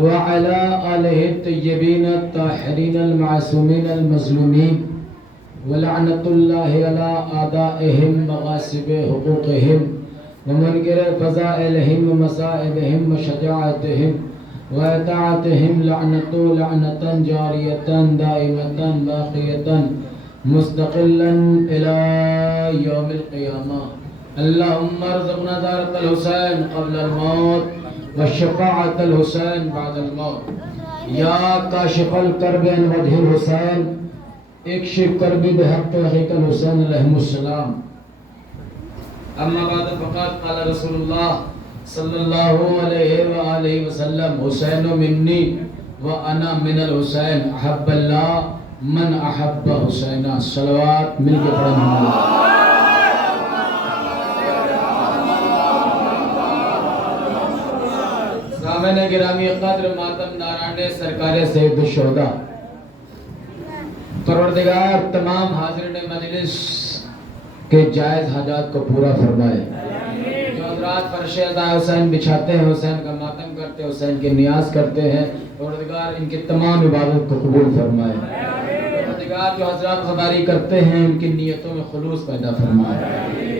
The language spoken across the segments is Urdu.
وعلى آله الطيبين الطاهرين المعصومين المظلومين ولعنة الله على أعدائهم وغاصب حقوقهم ومنكر فضائلهم ومصائبهم وشجاعتهم وإطاعتهم لعنة جارية دائمة باقية مستقلا إلى يوم القيامة. اللهم ارزقنا زيارة الحسين قبل الموت وشفاعة الحسين بعد الموت. يا كاشف الكرب عن وجه الحسين اكشف كربي بحق أخيك الحسين عليه السلام. أما بعد فقد قال رسول الله صلى الله عليه وآله وسلم حسين مني وأنا من الحسين أحب الله من أحب حسين. صلوات مل کے پڑھیں. سامعین گرامی قدر ماتم داران سرکار سید الشہداء، پروردگار تمام حاضرین مجلس کے جائز حاجات کو پورا فرمائے. جو حضرات فرش عزا حسین بچھاتے ہیں، حسین کا ماتم کرتے ہیں، حسین کے نیاز کرتے ہیں، پروردگار ان کی تمام عبادت کو قبول فرمائے. پروردگار جو حضرات خباری کرتے ہیں ان کی نیتوں میں خلوص پیدا فرمائے.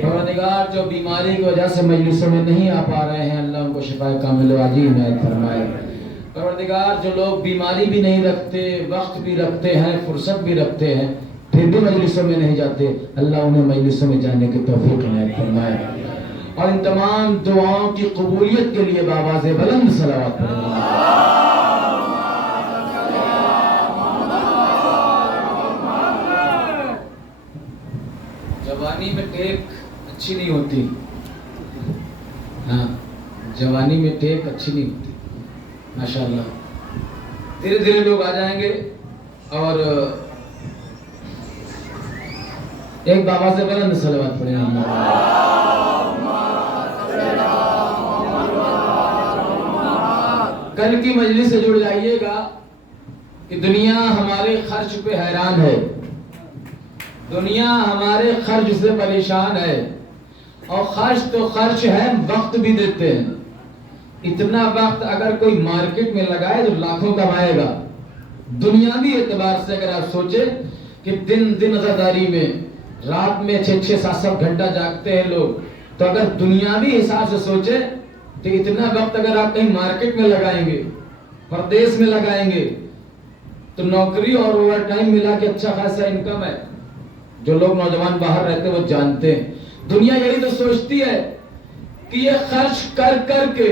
پروردگار جو بیماری کی وجہ سے مجلسوں میں نہیں آ پا رہے ہیں، اللہ ان کو شفا کامل عاجل عنایت فرمائے. پروردگار جو لوگ بیماری بھی نہیں رکھتے، وقت بھی رکھتے ہیں، فرصت بھی رکھتے ہیں، پھر بھی مجلسوں میں نہیں جاتے، اللہ انہیں مجلسوں میں جانے کی توفیق عنایت فرمائے. اور ان تمام دعاؤں کی قبولیت کے لیے بآواز بلند صلوات پڑھیں. جوانی میں ٹیک اچھی نہیں ہوتی. ہاں، جوانی میں ٹیک اچھی نہیں ہوتی. ماشاءاللہ دھیرے دھیرے لوگ آ جائیں گے. اور ایک بابا سے بلند صلوات پڑھیں. کل کی مجلس سے جڑ جائیے گا کہ دنیا ہمارے خرچ پہ حیران ہے، دنیا ہمارے خرچ سے پریشان ہے. اور خرچ تو خرچ ہے، وقت بھی دیتے ہیں. اتنا وقت اگر کوئی مارکیٹ میں لگائے تو لاکھوں کمائے گا. دنیاوی اعتبار سے اگر آپ سوچیں کہ دن عزاداری میں رات میں 6-7 گھنٹہ جاگتے ہیں لوگ، تو اگر دنیاوی حساب سے سوچیں تو اتنا وقت اگر آپ کہیں مارکیٹ میں لگائیں گے، پردیس میں لگائیں گے، تو نوکری اور اوور ٹائم ملا کے اچھا خاصا انکم ہے. جو لوگ نوجوان باہر رہتے ہیں وہ جانتے ہیں. دنیا یہی تو سوچتی ہے کہ یہ خرچ کر کر کے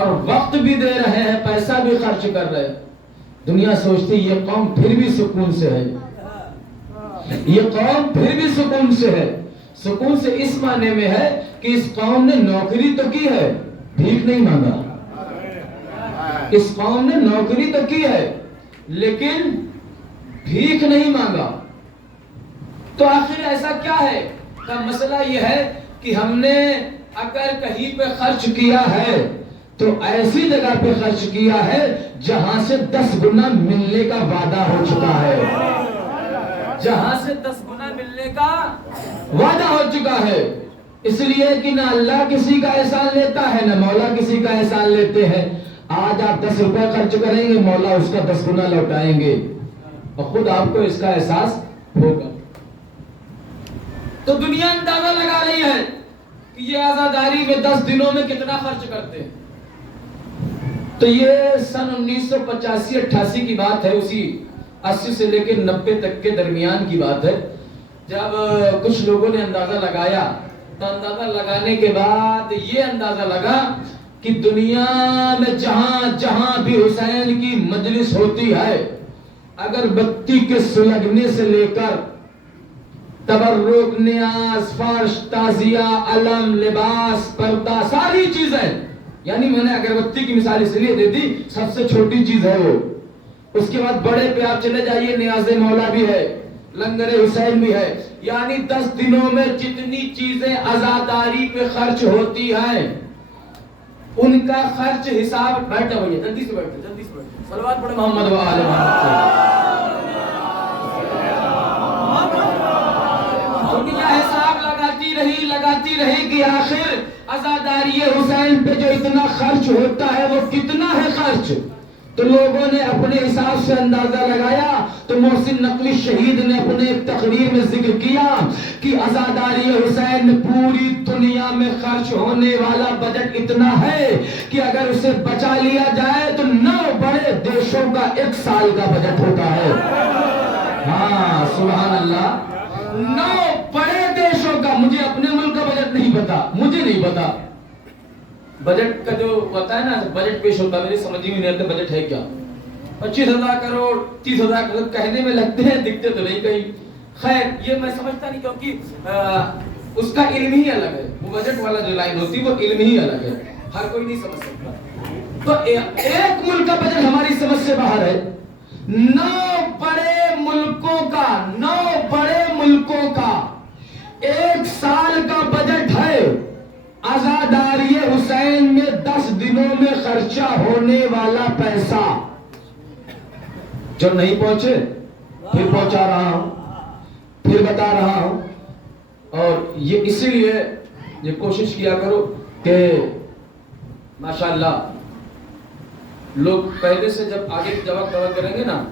اور وقت بھی دے رہے ہیں، پیسہ بھی خرچ کر رہے ہیں. دنیا سوچتی یہ قوم پھر بھی سکون سے ہے، یہ قوم پھر بھی سکون سے ہے. سکون سے اس معنی میں ہے کہ اس قوم نے نوکری تو کی ہے، بھیک نہیں مانگا. اس قوم نے نوکری تو کی ہے لیکن بھیک نہیں مانگا. تو آخر ایسا کیا ہے؟ کا مسئلہ یہ ہے کہ ہم نے اگر کہیں پہ خرچ کیا ہے تو ایسی جگہ پہ خرچ کیا ہے جہاں سے 10 گنا ملنے کا وعدہ ہو چکا ہے. جہاں سے 10 گنا ملنے کا وعدہ ہو چکا ہے. اس لیے کہ نہ اللہ کسی کا احسان لیتا ہے، نہ مولا کسی کا احسان لیتے ہیں. آج آپ 10 روپے خرچ کریں گے، مولا اس کا 10 گنا لوٹائیں گے اور خود آپ کو اس کا احساس ہوگا. تو دنیا اندازہ لگا رہی ہے کہ یہ عزاداری میں 10 دنوں میں کتنا خرچ کرتے ہیں. تو یہ سن 1985-88 کی بات ہے، اسی 80 سے لے کے 90 تک کے درمیان کی بات ہے، جب کچھ لوگوں نے اندازہ لگایا. تو اندازہ لگانے کے بعد یہ اندازہ لگا کہ دنیا میں جہاں بھی حسین کی مجلس ہوتی ہے، اگر بتی کے سلگنے سے لے کر تبرک، نیاز، فرش، تعزیہ، علم، لباس، پردہ، ساری چیزیں، یعنی میں نے اگربتی کی مثال اس لیے دے دی، سب سے چھوٹی چیز ہے وہ. اس کے بعد بڑے پہ آپ چلے جائیے، نیاز مولا بھی ہے، لنگر حسین بھی ہے. یعنی 10 دنوں میں جتنی چیزیں عزاداری پہ خرچ ہوتی ہیں ان کا خرچ حساب. بیٹھا ہوئیے، جلدی سے بیٹھے، صلوات پڑھیں محمد و آل محمد. دنیا حساب لگاتی رہی کہ آخر عزاداری حسین پہ جو اتنا خرچ ہوتا ہے وہ کتنا ہے خرچ؟ تو لوگوں نے اپنے حساب سے اندازہ لگایا تو محسن نقوی شہید نے اپنے ایک تقریر میں ذکر کیا کہ عزاداری حسین میں پوری دنیا میں خرچ ہونے والا بجٹ اتنا ہے کہ اگر اسے بچا لیا جائے تو 9 بڑے دیشوں کا 1 سال کا بجٹ ہوتا ہے۔ ہاں سبحان اللہ، 9 بڑے دیشوں کا، مجھے اپنے ملک کا بجٹ نہیں پتا، مجھے نہیں پتا بجٹ کا جو ہوتا ہے نا، بجٹ پیش ہوتا ہے، میری سمجھ میں نہیں آتا بجٹ ہے کیا۔ 25,000 کروڑ 30,000 کروڑ کہنے میں لگتے ہیں، دکھتے تو نہیں کہیں۔ خیر یہ میں سمجھتا نہیں، کیونکہ اس کا علم ہی الگ ہے، وہ بجٹ والا جو لائن ہوتی ہے وہ علم ہی الگ ہے، ہر کوئی نہیں سمجھ سکتا۔ تو ایک ملک کا بجٹ ہماری سمجھ سے باہر ہے، 9 بڑے ملکوں کا، 9 بڑے ملکوں کا 1 سال کا بجٹ ہے۔ عزاداری حسین میں 10 دنوں میں خرچہ ہونے والا پیسہ جو نہیں پہنچے، پھر پہنچا رہا ہوں، پھر بتا رہا ہوں، اور یہ اسی لیے یہ کوشش کیا کرو کہ ماشاءاللہ لوگ پہلے سے جب آگے جواب کریں گے نا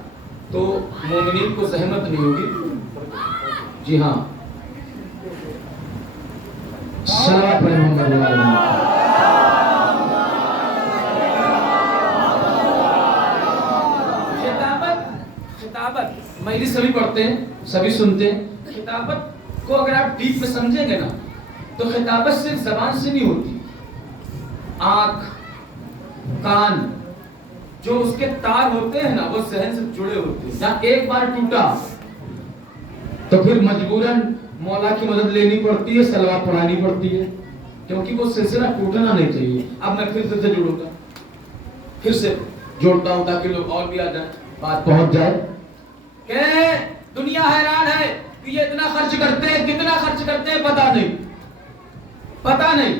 تو مومنین کو زحمت نہیں ہوگی۔ جی ہاں، صلوات پڑھیں محمد صلی اللہ علیہ وسلم۔ خطابت مجلس سبھی پڑھتے ہیں، سبھی سنتے ہیں۔ خطابت کو اگر آپ ڈیپ میں سمجھیں گے نا تو خطابت صرف زبان سے نہیں ہوتی، آنکھ، کان، جو اس کے تار ہوتے ہیں نا وہ ذہن سے جڑے ہوتے ہیں۔ جہاں ایک بار ٹوٹا تو پھر مجبوراً مولا کی مدد لینی پڑتی ہے، صلوات پڑھانی پڑتی ہے، کیونکہ وہ سلسلہ ٹوٹنا نہیں چاہیے۔ اب میں پھر سے جڑوں گا، پھر سے جوڑتا ہوں تاکہ لوگ اور بھی آ جائیں، بات پہنچ جائے کہ دنیا حیران ہے کہ یہ اتنا خرچ کرتے ہیں، کتنا خرچ کرتے ہیں پتہ نہیں، پتہ نہیں۔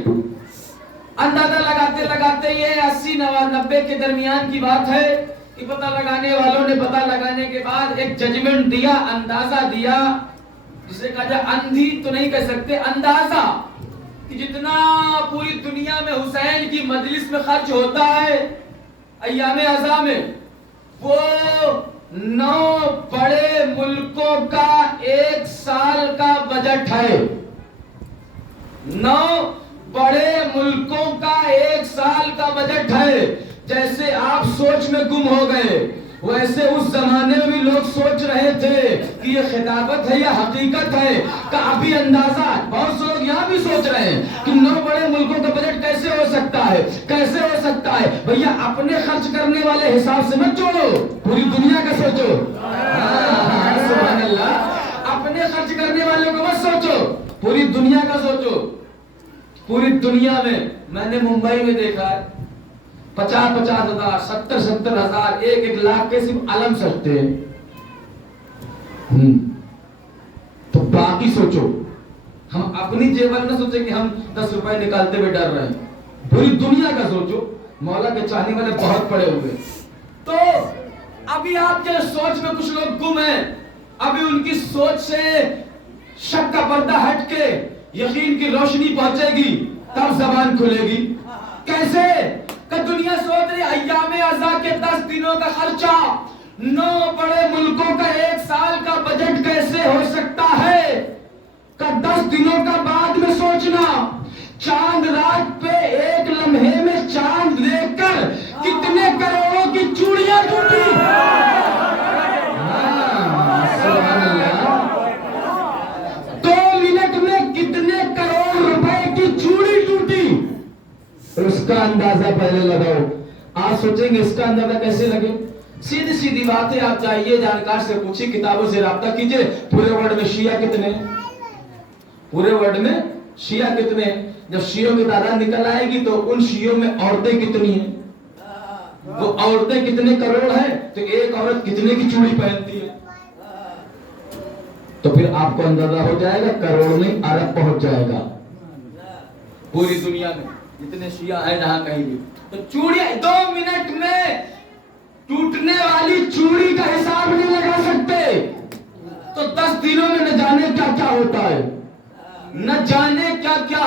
اندازہ لگاتے لگاتے یہ 80-90 کے درمیان کی بات ہے کہ پتہ لگانے والوں نے پتہ لگانے کے بعد ایک ججمنٹ دیا، اندازہ دیا، جسے کہا جائے اندھی تو نہیں کہہ سکتے، اندازہ، کہ جتنا پوری دنیا میں حسین کی مجلس میں خرچ ہوتا ہے ایام عزا میں، وہ 9 بڑے ملکوں کا 1 سال کا بجٹ ہے۔ 9 بڑے ملکوں کا 1 سال کا بجٹ ہے۔ جیسے آپ سوچ میں گم ہو گئے، ویسے اس زمانے میں بھی لوگ سوچ رہے تھے کہ یہ خطابت ہے یا حقیقت ہے، کہ ابھی اندازہ، بہت سے لوگ یہاں بھی سوچ رہے ہیں کہ 9 بڑے ملکوں کا بجٹ کیسے ہو سکتا ہے، کیسے ہو سکتا ہے۔ بھیا اپنے خرچ کرنے والے حساب سے مت جوڑو، پوری دنیا کا سوچو۔ سبحان اللہ، اپنے خرچ کرنے والوں کو مت سوچو، پوری دنیا کا سوچو۔ پوری دنیا میں نے ممبئی میں دیکھا ہے 50,000 70,000 1 لاکھ کے صرف علم سجتے ہیں۔ تو باقی سوچو، ہم اپنی جیب میں نہ سوچیں کہ ہم 10 روپے نکالتے ہوئے ڈر رہے ہیں، پوری دنیا کا سوچو۔ مولا کے چاہنے والے بہت پڑے ہوئے۔ تو ابھی آپ کے سوچ میں کچھ لوگ گم ہیں، ابھی ان کی سوچ سے شک کا پردہ ہٹ کے یقین کی روشنی پہنچے گی، تب زبان کھلے گی۔ کیسے کہ دنیا سوچ رہی ایام عزا کے 10 دنوں کا خرچہ، 9 بڑے ملکوں کا 1 سال کا بجٹ کیسے ہو سکتا ہے، کہ 10 دنوں کا بعد میں سوچنا، چاند رات پہ 1 لمحے میں چاند دیکھ کر کتنے کروڑوں کی چوڑیاں ٹوٹی۔ سبحان اللہ، 2 منٹ میں کتنے کروڑ روپے کی چوڑی ٹوٹی، اس کا اندازہ پہلے لگاؤ۔ آپ سوچیں گے اس کا اندازہ کیسے لگے؟ سیدھی سیدھی بات ہے، آپ جائیے جانکار سے پوچھیے، کتابوں سے رابطہ کیجئے، پورے ورلڈ میں شیعہ کتنے ہیں، پورے ورلڈ میں شیعہ کتنے ہیں۔ جب شیعوں کی تعداد نکل آئے گی تو ان شیعوں میں عورتیں کتنی ہیں، وہ عورتیں کتنے کروڑ ہیں، تو ایک عورت کتنے کی چوڑی پہنتی ہے، تو پھر آپ کو اندازہ ہو جائے گا، کروڑ نہیں ارب پہنچ جائے گا پوری دنیا میں جتنے شیعہ ہیں جہاں کہیں بھی۔ تو چوڑیاں 2 منٹ میں ٹوٹنے والی چوڑی کا حساب نہیں لگا سکتے، تو 10 دنوں میں نہ جانے کیا کیا ہوتا ہے، نہ جانے کیا کیا۔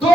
2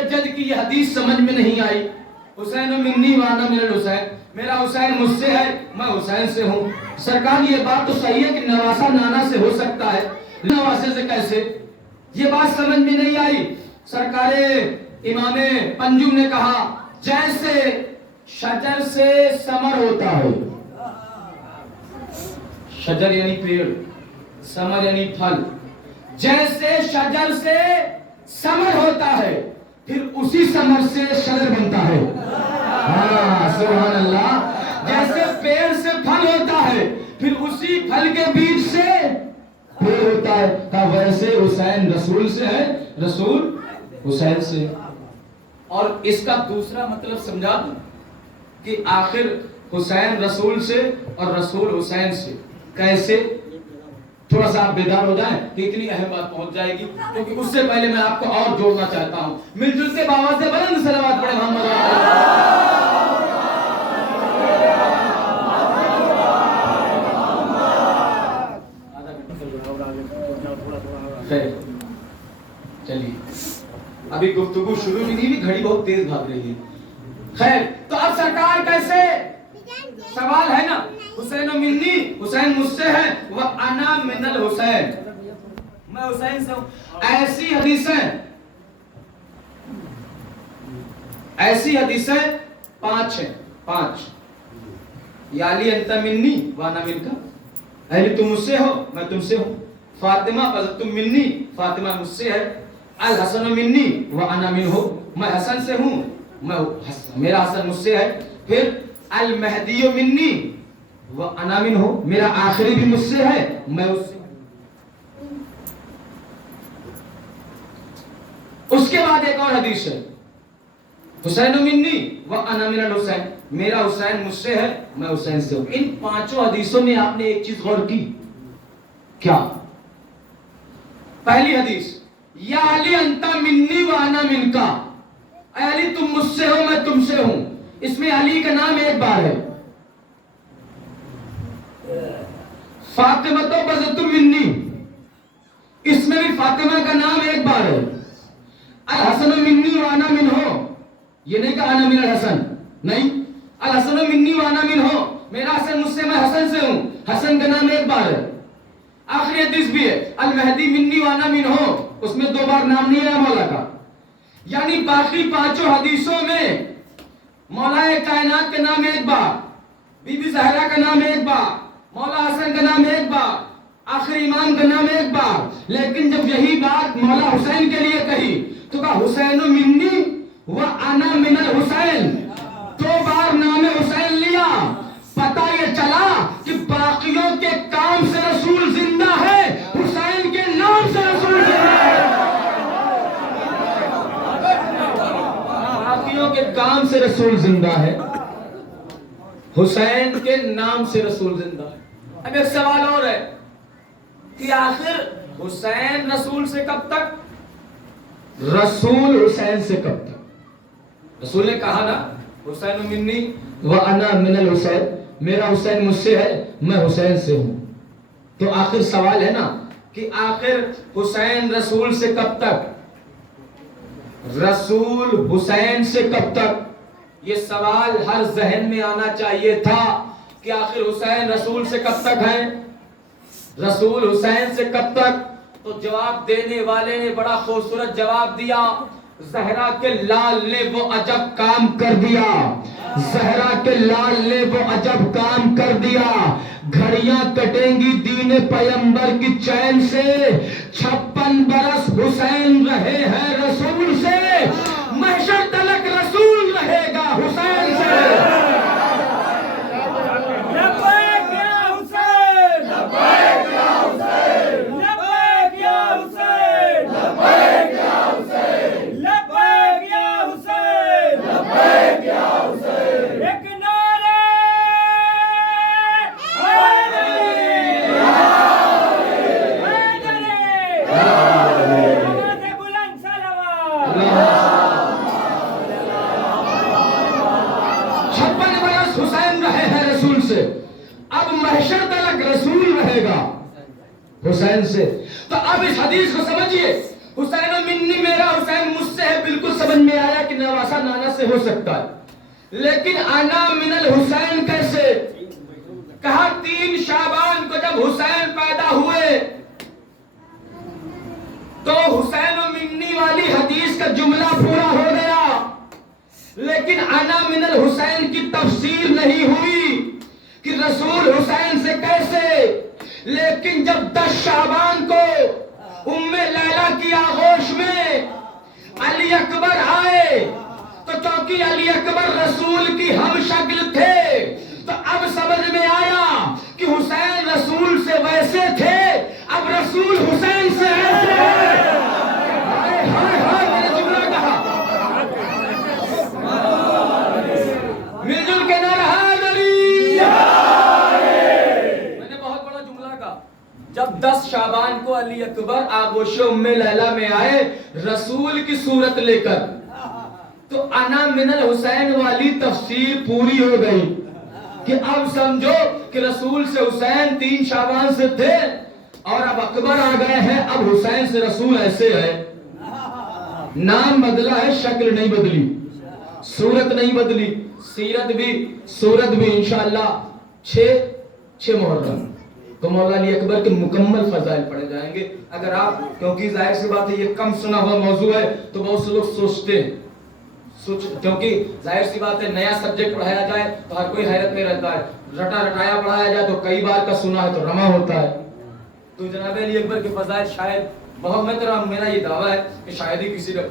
کے جد کی یہ حدیث سمجھ میں نہیں آئی، حسین منی وانا من الحسین، میرا حسین مجھ سے ہے، میں حسین سے ہوں۔ سرکار یہ بات تو صحیح ہے کہ نواسا نانا سے ہو سکتا ہے، نواسے سے کیسے؟ یہ بات سمجھ میں نہیں آئی۔ سرکار امام پنجم نے کہا جیسے شجر سے ثمر ہوتا ہے، شجر یعنی پیڑ، ثمر یعنی پھل، جیسے شجر سے ثمر ہوتا ہے پھر اسی ثمر سے شجر بنتا ہے۔ ہاں سبحان اللہ، جیسے پیڑ سے پھل ہوتا ہے پھر اسی پھل کے بیج سے پیڑ ہوتا ہے، کہا ویسے حسین رسول سے ہے، رسول حسین سے۔ اور اس کا دوسرا مطلب سمجھا دوں کہ آخر حسین رسول سے اور رسول حسین سے کیسے؟ تھوڑا سا آپ بیدار ہو جائیں کہ اتنی اہم بات پہنچ جائے گی، کیونکہ اس سے پہلے میں آپ کو اور جوڑنا چاہتا ہوں۔ مل جل سے بآواز بلند صلوات پڑھیں محمد۔ چلیے ابھی گفتگو شروع بھی نہیں ہوئی، گھڑی بہت تیز بھاگ رہی ہے۔ خیر تو اب سرکار کیسے؟ سوال ہے نا، حسین منی، حسین مجھ سے ہے، وہ انا من الحسین، میں حسین سے ہوں۔ ایسی حدیثیں 5 ہیں، 5۔ یا علی انت منی وانا منکا، علی تم مجھ سے ہو میں تم سے ہوں۔ فاطمہ تم منی، فاطمہ مجھ سے ہے۔ الحسن منی وانا منہ، میں حسن سے ہوں، میرا حسن مجھ سے ہے۔ پھر المہدی منی وانا منہ، میرا آخری بھی مجھ سے ہے، میں اس سے۔ اس کے بعد ایک اور حدیث ہے، حسین منی وانا من الحسین، میرا حسین مجھ سے ہے، میں حسین سے ہوں۔ ان 5 حدیثوں میں آپ نے ایک چیز غور کی کیا؟ پہلی حدیث یا علی انت منی وانا منکا، اے علی تم مجھ سے ہو میں تم سے ہوں، اس میں علی کا نام ایک بار ہے۔ فاطمہ تو بزت منی، اس میں بھی فاطمہ کا نام ایک بار ہے۔ الحسن منی وانا منہ، یہ نہیں کہ انا من الحسن، نہیں، الحسن منی وانا منہ، میرا حسن مجھ سے میں حسن سے ہوں، حسن کا نام ایک بار ہے۔ آخری حدیث بھی ہے المہدی منی وانا منہ، اس میں 2 بار نام نہیں ہے مولا کا۔ یعنی باقی 5 حدیثوں میں مولا کائنات کا نام ایک بار، بی بی زہرا کا نام ایک بار، مولا حسن کا نام ایک بار، آخری امام کا نام ایک بار۔ لیکن جب یہی بات مولا حسین کے لیے کہی تو کہا حسین منی وانا من الحسین، 2 بار نام حسین لیا۔ پتہ یہ چلا کہ باقیوں کے کام سے رسول زندہ ہے، حسین کے نام سے رسول زندہ ہے۔ باقیوں کے کام سے رسول زندہ ہے، حسین کے نام سے رسول زندہ ہے۔ اب ایک سوال اور ہے کہ آخر حسین رسول سے کب تک؟ رسول حسین سے کب تک؟ رسول نے کہا نا حسین منی وانا من الحسین، میرا حسین مجھ سے ہے میں حسین سے ہوں۔ تو آخر سوال ہے نا کہ آخر حسین رسول سے کب تک؟ رسول حسین سے کب تک؟ یہ سوال ہر ذہن میں آنا چاہیے تھا کہ آخر حسین رسول سے کب تک ہے، رسول حسین سے کب تک؟ تو جواب دینے والے نے بڑا خوبصورت جواب دیا، زہرا کے لال نے وہ عجب کام کر دیا، زہرا کے لال نے وہ عجب کام کر دیا۔ گھڑیاں کٹیں گی دین پیمبر کی چین سے، 56 برس حسین رہے ہیں رسول سے، محشر تلک رسول رہے گا حسین سے۔ اب محشر تلک رسول رہے گا حسین سے۔ تو اب اس حدیث کو سمجھیے، حسین منی، میرا حسین مجھ سے ہے، بالکل سمجھ سمجھ میں آیا کہ نواسا نانا سے ہو سکتا ہے، لیکن انا من الحسین کیسے؟ کہا 3 شعبان کو جب حسین پیدا ہوئے تو حسین و منی والی حدیث کا جملہ پورا ہو گیا، لیکن انا من الحسین کی تفسیر نہیں ہوئی کہ رسول حسین سے کیسے۔ لیکن جب 10 شعبان کو ام لیلہ کی آغوش میں علی اکبر آئے تو چونکہ علی اکبر رسول کی ہم شکل تھے تو اب سمجھ میں آیا کہ حسین رسول سے ویسے تھے، اب رسول حسین سے ایسے ہیں۔ ہائے ہائے ہائے، میں نے جملہ کہا، مل جل کے نہ رہا علی، میں نے بہت بڑا جملہ کہا۔ جب 10 شعبان کو علی اکبر آغوش ام لیلہ میں آئے رسول کی صورت لے کر، تو انا من الحسین والی تفسیر پوری ہو گئی کہ اب سمجھو کہ رسول سے حسین 3 شعبان سے تھے اور اب اکبر آ گئے ہیں، اب حسین سے رسول ایسے ہے۔ نام بدلا ہے، شکل نہیں بدلی، صورت نہیں بدلی، سیرت بھی صورت بھی۔ انشاءاللہ 6 محرم تو مولا علی اکبر کے مکمل فضائل پڑھے جائیں گے۔ اگر آپ، کیونکہ ظاہر سی بات ہے یہ کم سنا ہوا موضوع ہے تو بہت سے لوگ سوچتے ہیں، کیونکہ ظاہر سی بات ہے نیا سبجیکٹ پڑھایا جائے تو ہر کوئی حیرت میں رہتا ہے، رٹا رٹایا پڑھایا جائے تو کئی بار کا سنا ہے تو رما ہوتا ہے۔ تو جناب علی اکبر کے فضائل شاید بہت، میں تو میرا یہ دعویٰ ہے کہ شاید ہی کسی نے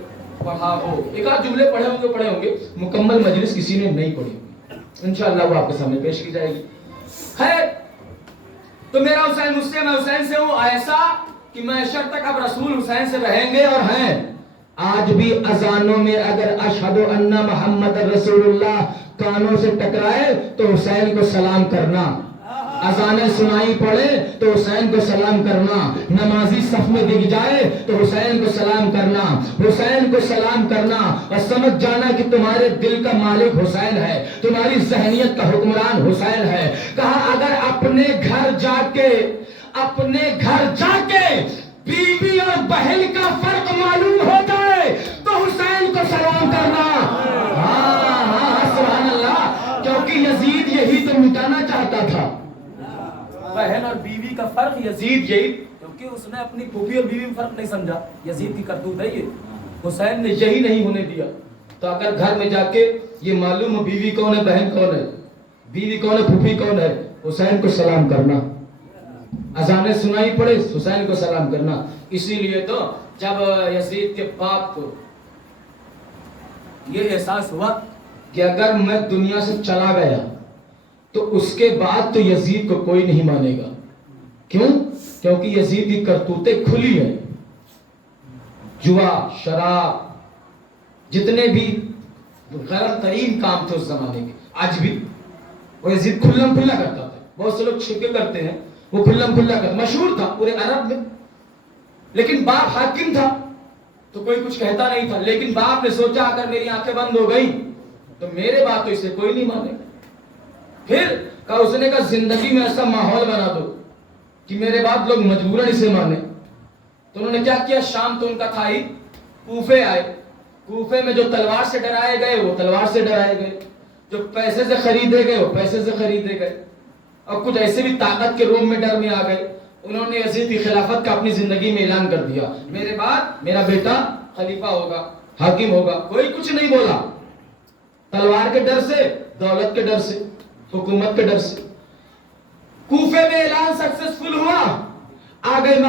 پڑھا ہو، ایک آدھ جملے پڑھے ہوں گے، مکمل مجلس کسی نے نہیں پڑھی ہوگی۔ انشاءاللہ وہ آپ کے سامنے پیش کی جائے گی۔ خیر، تو میرا حسین مجھ سے، میں حسین سے ہوں ایسا کہ معاشر تک اب رسول حسین سے رہیں گے اور ہیں۔ آج بھی اذانوں میں اگر اشہد ان محمد رسول اللہ کانوں سے ٹکرائے تو حسین کو سلام کرنا، اذانیں سنائی پڑے تو حسین کو سلام کرنا، نمازی صف میں دکھ جائے تو حسین کو سلام کرنا، حسین کو سلام کرنا اور سمجھ جانا کہ تمہارے دل کا مالک حسین ہے، تمہاری ذہنیت کا حکمران حسین ہے۔ کہا اگر اپنے گھر جا کے بیوی اور بہن کا فرق معلوم ہو جائے تو حسین کو سلام کرنا۔ ہاں سبحان اللہ، کیونکہ یزید یہی تو مٹانا چاہتا تھا، بہن اور بیوی کا فرق۔ یزید یہی، کیونکہ اس نے اپنی پھوپھی اور بیوی میں فرق نہیں سمجھا، یزید کی کرتوت ہے یہ، حسین نے یہی نہیں ہونے دیا۔ تو اگر گھر میں جا کے یہ معلوم ہو بیوی کون ہے، بہن کون ہے، بیوی کون ہے، پھوپھی کون ہے، حسین کو سلام کرنا، اذانیں سنائی پڑے حسین کو سلام کرنا۔ اسی لیے تو جب یزید کے باپ کو یہ احساس ہوا کہ اگر میں دنیا سے چلا گیا تو اس کے بعد تو یزید کو کوئی نہیں مانے گا۔ کیوں؟ کیونکہ یزید کی کرتوتیں کھلی ہیں، جوا، شراب، جتنے بھی غلط ترین کام تھے اس زمانے کے، آج بھی وہ یزید کھلم کھلا کرتا تھا۔ بہت سے لوگ چھپے کرتے ہیں، وہ کھلم کھلا کرتا، مشہور تھا پورے عرب میں، لیکن باپ حاکم تھا تو کوئی کچھ کہتا نہیں تھا۔ لیکن باپ نے سوچا اگر میری آنکھیں بند ہو گئی تو میرے بات تو اسے کوئی نہیں مانے گا۔ پھر کہا، اس نے کہا زندگی میں ایسا ماحول بنا دو کہ میرے بات لوگ مجبوراً اسے مانے۔ تو انہوں نے کیا کیا، شام تو ان کا تھا ہی، کوفے آئے، کوفے میں جو تلوار سے ڈرائے گئے وہ تلوار سے ڈرائے گئے، جو پیسے سے خریدے گئے وہ پیسے سے خریدے گئے، اور کچھ ایسے بھی طاقت کے روم میں ڈر میں آ گئے۔ انہوں نے یزید کی خلافت کا اپنی زندگی میں اعلان کر دیا، میرے بعد میرا بیٹا خلیفہ ہوگا، حاکم ہوگا۔ کوئی کچھ نہیں بولا، تلوار کے ڈر سے، دولت کے ڈر سے، حکومت کے ڈر سے۔ کوفے میں اعلان سکسیسفل ہوا، آ گئے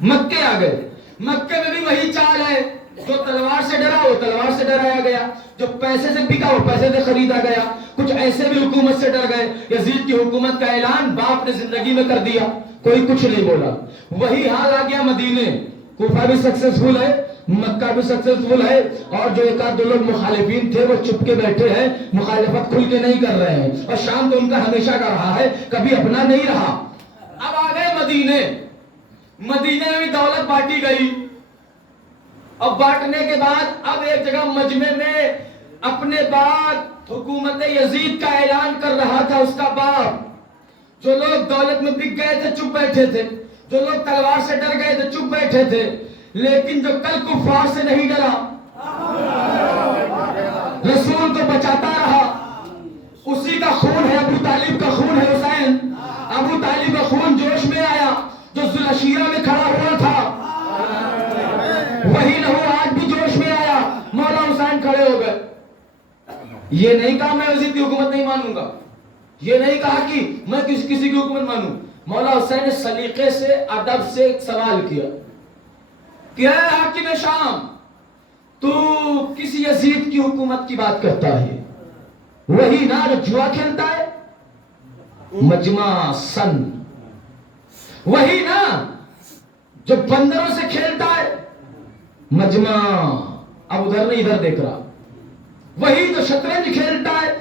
مکے آ گئے۔ مکے میں بھی وہی چال ہے، جو تلوار سے ڈرا وہ تلوار سے ڈرایا گیا، جو پیسے سے بکا وہ پیسے سے خریدا گیا۔ کچھ ایسے بھی حکومت سے ڈر گئے۔ یزید کی حکومت کا اعلان باپ نے زندگی میں کر دیا، کوئی کچھ نہیں بولا۔ وہی حال آ گیا مدینے، کوفہ بھی سکسیسفل ہے، مکہ بھی سکسیسفل ہے، اور جو ایک آدھ دو لوگ مخالفین تھے وہ چپ کے بیٹھے ہیں، مخالفت کھل کے نہیں کر رہے ہیں، اور شام تو ان کا ہمیشہ کا رہا ہے، کبھی اپنا نہیں رہا۔ اب آ گئے مدینے میں بھی دولت بانٹی گئی، اور بانٹنے کے بعد اب ایک جگہ مجمع میں اپنے بعد حکومت یزید کا اعلان کر رہا تھا اس کا باپ۔ جو لوگ دولت میں بک گئے تھے چپ بیٹھے تھے، جو لوگ تلوار سے ڈر گئے تھے چپ بیٹھے تھے، لیکن جو کل کفار سے نہیں ڈرا، رسول کو بچاتا رہا، اسی کا خون ہے، ابو طالب کا خون ہے حسین، ابو طالب کا خون جوش میں آیا، جو ذوالعشیرہ میں کھڑا ہوا تھا وہی لہو آج بھی جوش میں آیا، مولا حسین کھڑے ہو گئے۔ یہ نہیں کہا میں یزید کی حکومت نہیں مانوں گا، یہ نہیں کہا کہ میں کسی کی حکومت مانوں۔ مولا حسین نے سلیقے سے، ادب سے ایک سوال کیا کہ اے حاکم شام، تو کسی یزید کی حکومت کی بات کرتا ہے، وہی نا جو جوا کھیلتا ہے مجمع سن، وہی نا جو بندروں سے کھیلتا ہے مجمع، اب ادھر نہیں ادھر دیکھ رہا، وہی جو شطرنج کھیلتا ہے،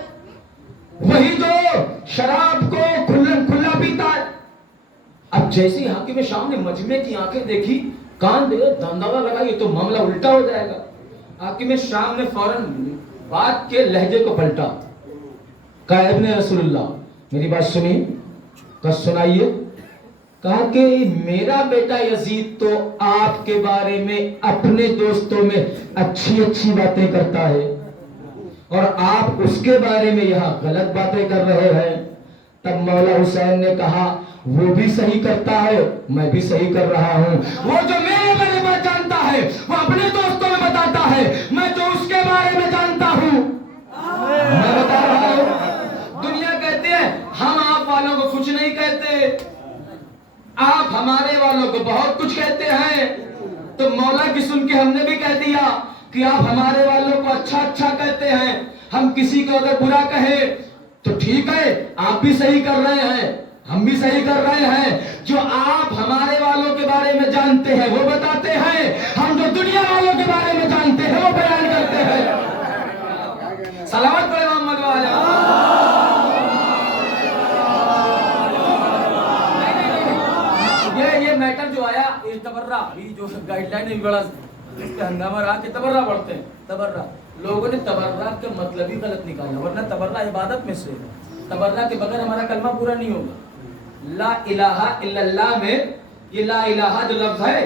وہی جو شراب کو کھلا پیتا ہے۔ اب جیسے حاکم شام نے مجمع کی آنکھیں دیکھی، کان دے دنداوا لگا، یہ تو معاملہ الٹا ہو جائے گا۔ حاکم شام نے فوراً بات کے لہجے کو پلٹا، کہا ابن رسول اللہ میری بات سنیے، کہا سنائیے۔ کہا کہ میرا بیٹا یزید تو آپ کے بارے میں اپنے دوستوں میں اچھی باتیں کرتا ہے، اور آپ اس کے بارے میں یہاں غلط باتیں کر رہے ہیں۔ تب مولا حسین نے کہا وہ بھی صحیح کرتا ہے، میں بھی صحیح کر رہا ہوں۔ وہ جو میرے بارے میں جانتا ہے وہ اپنے دوستوں میں بتاتا ہے، میں جو اس کے بارے میں جانتا ہوں میں بتا رہا ہوں۔ دنیا کہتے ہیں ہم آپ والوں کو کچھ نہیں کہتے، آپ ہمارے والوں کو بہت کچھ کہتے ہیں، تو مولا کی سن کے ہم نے بھی کہہ دیا کہ آپ ہمارے والوں کو اچھا کہتے ہیں، ہم کسی کو اگر برا کہیں تو ٹھیک ہے، آپ بھی صحیح کر رہے ہیں، ہم بھی صحیح کر رہے ہیں۔ جو آپ ہمارے والوں کے بارے میں جانتے ہیں وہ بتاتے ہیں، ہم جو دنیا والوں کے بارے میں جانتے ہیں وہ بیان کرتے ہیں۔ سلامت پڑھے محمد والے۔ یہ میٹر جو آیا تبرہ، جو گائیڈ لائن ہے بڑا اس پہ ہنگامہ رہا کہ تبرہ بڑھتے ہیں، تبرہ لوگوں نے تبرہ کا مطلب ہی غلط نکالا، ورنہ تبرہ عبادت میں سے ہے، تبرہ کے بغیر ہمارا کلمہ پورا نہیں ہوگا۔ لا الہ الا اللہ میں یہ لا الہ جو لفظ ہے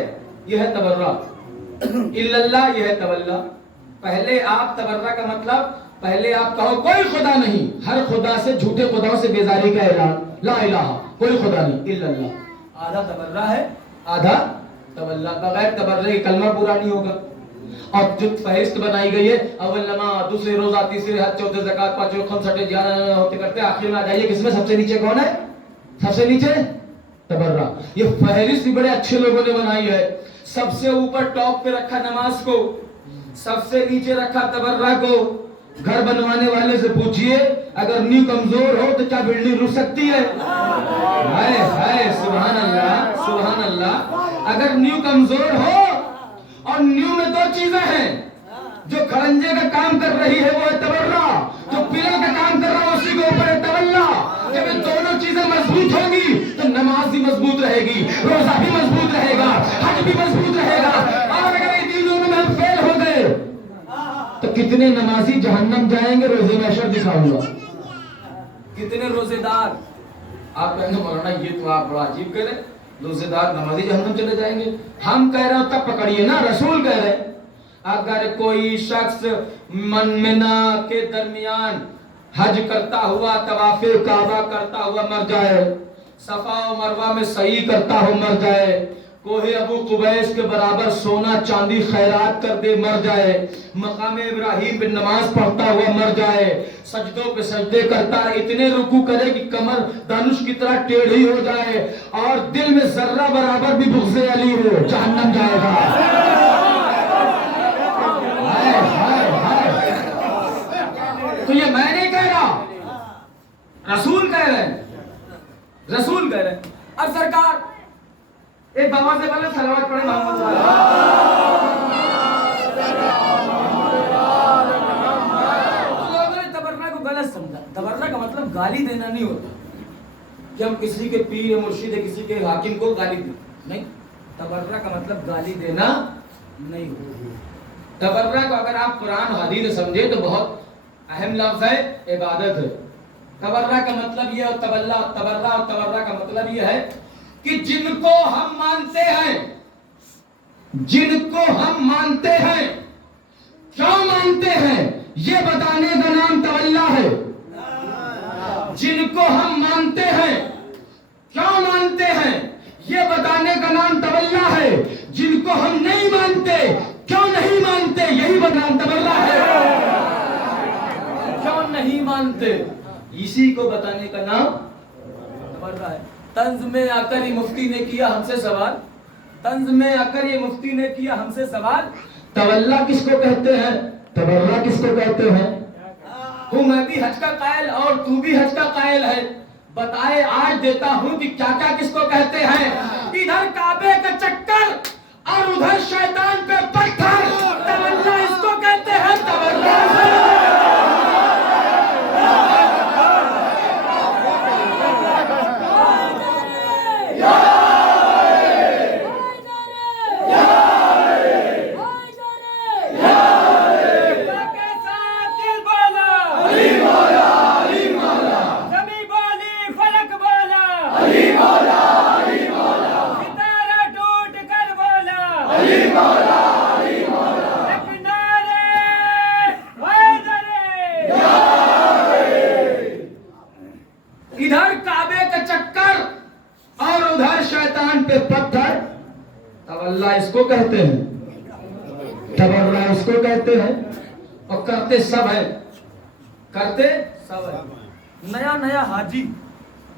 یہ ہے تبرہ، الا اللہ یہ ہے تولا۔ پہلے آپ تبرہ کا مطلب، پہلے آپ کہو کوئی خدا نہیں، ہر خدا سے، جھوٹے خداؤں سے بیزاری کا اعلان، لا الہ کوئی خدا نہیں الا اللہ، آدھا تبرہ ہے آدھا تولا، بغیر تبرہ کے کلمہ پورا نہیں ہوگا۔ اور جو فہرست بنائی گئی ہے، اول نماز، دوسرے روزہ، تیسرے حج، چوتھے زکات، پانچویں خمس، چھٹے جانا ہوتے کرتے، آخر میں آ جائیے کس میں سب سے نیچے کون ہے؟ سب سے نیچے تبرہ۔ یہ فہرست بھی بڑے اچھے لوگوں نے بنائی ہے، سب سے اوپر ٹاپ پہ رکھا نماز کو، سب سے نیچے رکھا تبرہ کو۔ گھر بنوانے والے سے پوچھئے اگر نیو کمزور ہو تو کیا بلڈنگ رک سکتی ہے؟ ہائے سبحان اللہ سبحان اللہ۔ اگر نیو کمزور ہو، اور نیو میں دو چیزیں ہیں، جو کھڑنجے کا کام کر رہی ہے وہ ہے تبرہ، جو پلر کا کام کر رہا ہے اسی کے اوپر ہے تولا۔ جب یہ دونوں چیزیں مضبوط ہوگی تو نماز بھی مضبوط رہے گی، روزہ بھی مضبوط رہے گا، حج بھی مضبوط رہے گا۔ اور اگر یہ تین دونوں میں ہم فیل ہو گئے تو کتنے نمازی جہنم جائیں گے، روزے محشر دکھاؤں گا۔ کتنے روزے دار، آپ کہیں گے مولانا یہ تو آپ بڑا عجیب کہہ رہے، روزے دار نمازی جہنم چلے جائیں گے؟ ہم کہہ رہے ہیں تب پکڑیے نا، رسول کہہ رہے ہیں اگر کوئی شخص من منا کے درمیان حج کرتا ہوا، طواف کعبہ کرتا ہوا مر جائے، صفا و مروہ میں سعی کرتا ہو مر جائے، کوہ ابو قبیس کے برابر سونا چاندی خیرات کر دے مر جائے، مقام ابراہیم پہ نماز پڑھتا ہوا مر جائے، سجدوں پہ سجدے کرتا ہے، اتنے رکوع کرے کہ کمر دانش کی طرح ٹیڑھی ہو جائے، اور دل میں ذرہ برابر بھی بغض علی ہو، جہنم جائے گا۔ تو یہ میں نہیں کہہ رہا، رسول کہہ رہے ہیں، رسول کہہ رہے ہیں۔ اب سرکار ایک بابا سے پہلے صلوات پڑھے محمد صلی اللہ علیہ وسلم۔ تو لوگوں نے تبرہ کو غلط سمجھا، تبرہ کا مطلب گالی دینا نہیں ہوتا کہ ہم کسی کے پیر یا مرشد یا کسی کے حاکم کو گالی دیں، نہیں، تبرہ کا مطلب گالی دینا نہیں ہوتا۔ تبرہ کو اگر آپ قرآن حدیث سمجھے تو بہت اہم لفظ ہے، عبادت ہے۔ تبرہ کا مطلب یہ، تبرہ کا مطلب یہ ہے کہ جن کو ہم مانتے ہیں جن کو ہم مانتے ہیں، کیوں مانتے ہیں یہ بتانے کا نام تولا ہے۔ جن کو ہم مانتے ہیں، کیوں مانتے ہیں یہ بتانے کا نام تولا ہے۔ جن کو ہم نہیں مانتے، کیوں نہیں مانتے یہی نام تولا ہے۔ کیوں نہیں مانتے اسی کو بتانے کا نام تولا ہے۔ طنز میں آ کر یہ مفتی نے کیا ہم سے سوال، طنز میں آ کر یہ مفتی نے کیا ہم سے سوال، تولا کس کو کہتے ہیں، تبرہ کس کو کہتے ہیں؟ ہوں میں بھی حج کا قائل اور تو بھی حج کا قائل ہے، بتائے آج دیتا ہوں کہ کیا کیا کس کو کہتے ہیں۔ ادھر کعبے کا چکر اور ادھر شیطان پہ پتھر، تولا اس کو کہتے ہیں، تولا۔ ادھر کعبے کا چکر اور ادھر شیطان پہ پتھر، تولا اس کو کہتے ہیں، تبرہ اس کو کہتے ہیں، اور کرتے سب ہے، کرتے سب ہے۔ نیا نیا حاجی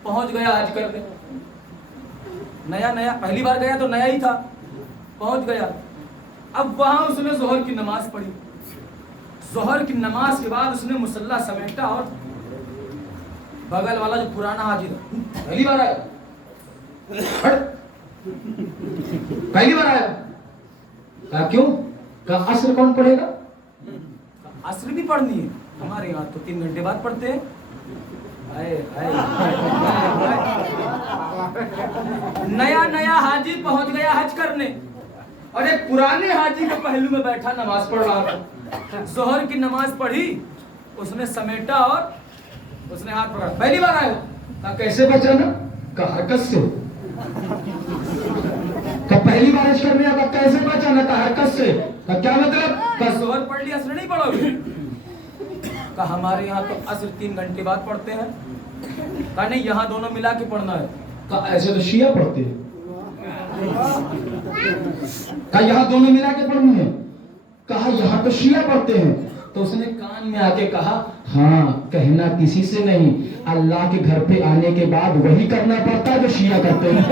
پہنچ گیا حج کرنے، نیا پہلی بار گیا تو نیا ہی تھا، پہنچ گیا۔ اب وہاں اس نے ظہر کی نماز پڑھی، ظہر کی نماز کے بعد اس نے مصلی سمیٹا اور بغل والا جو پرانا حاجی تھا، پہلی بار آیا، پہلی بار آیا، کہا کیوں؟ کہا عصر کون پڑھے گا؟ عصر بھی پڑھنی ہے، ہمارے یہاں تو 3 گھنٹے بعد پڑھتے ہیں۔ نیا حاجی پہنچ گیا حج کرنے اور ایک پرانے حاجی کے پہلو میں بیٹھا نماز پڑھ رہا تھا۔ ظہر کی نماز پڑھی، اس نے سمیٹا اور اس نے ہاتھ پکڑا، پہلی بار آئے، کہا کیسے بچانا؟ کہا حرکت سے۔ کہا پہلی بار حج کرنے آیا، کیسے بچانا؟ کہا حرکت سے۔ کہا کیا مطلب؟ کہا ظہر پڑھ لی عصر نہیں پڑھو گے؟ کہا ہمارے یہاں تو عصر 3 گھنٹے بعد پڑھتے ہیں۔ کہا نہیں یہاں دونوں ملا کے پڑھنا ہے۔ کہا ایسے تو شیعہ پڑھتے ہیں۔ کہا یہاں دونوں ملا کے پڑھنی ہے؟ کہا یہاں تو شیعہ پڑھتے ہیں۔ تو اس نے کان میں آ کے کہا ہاں کہنا کسی سے نہیں، اللہ کے گھر پہ آنے کے بعد وہی کرنا پڑتا ہے جو شیعہ کرتے ہیں۔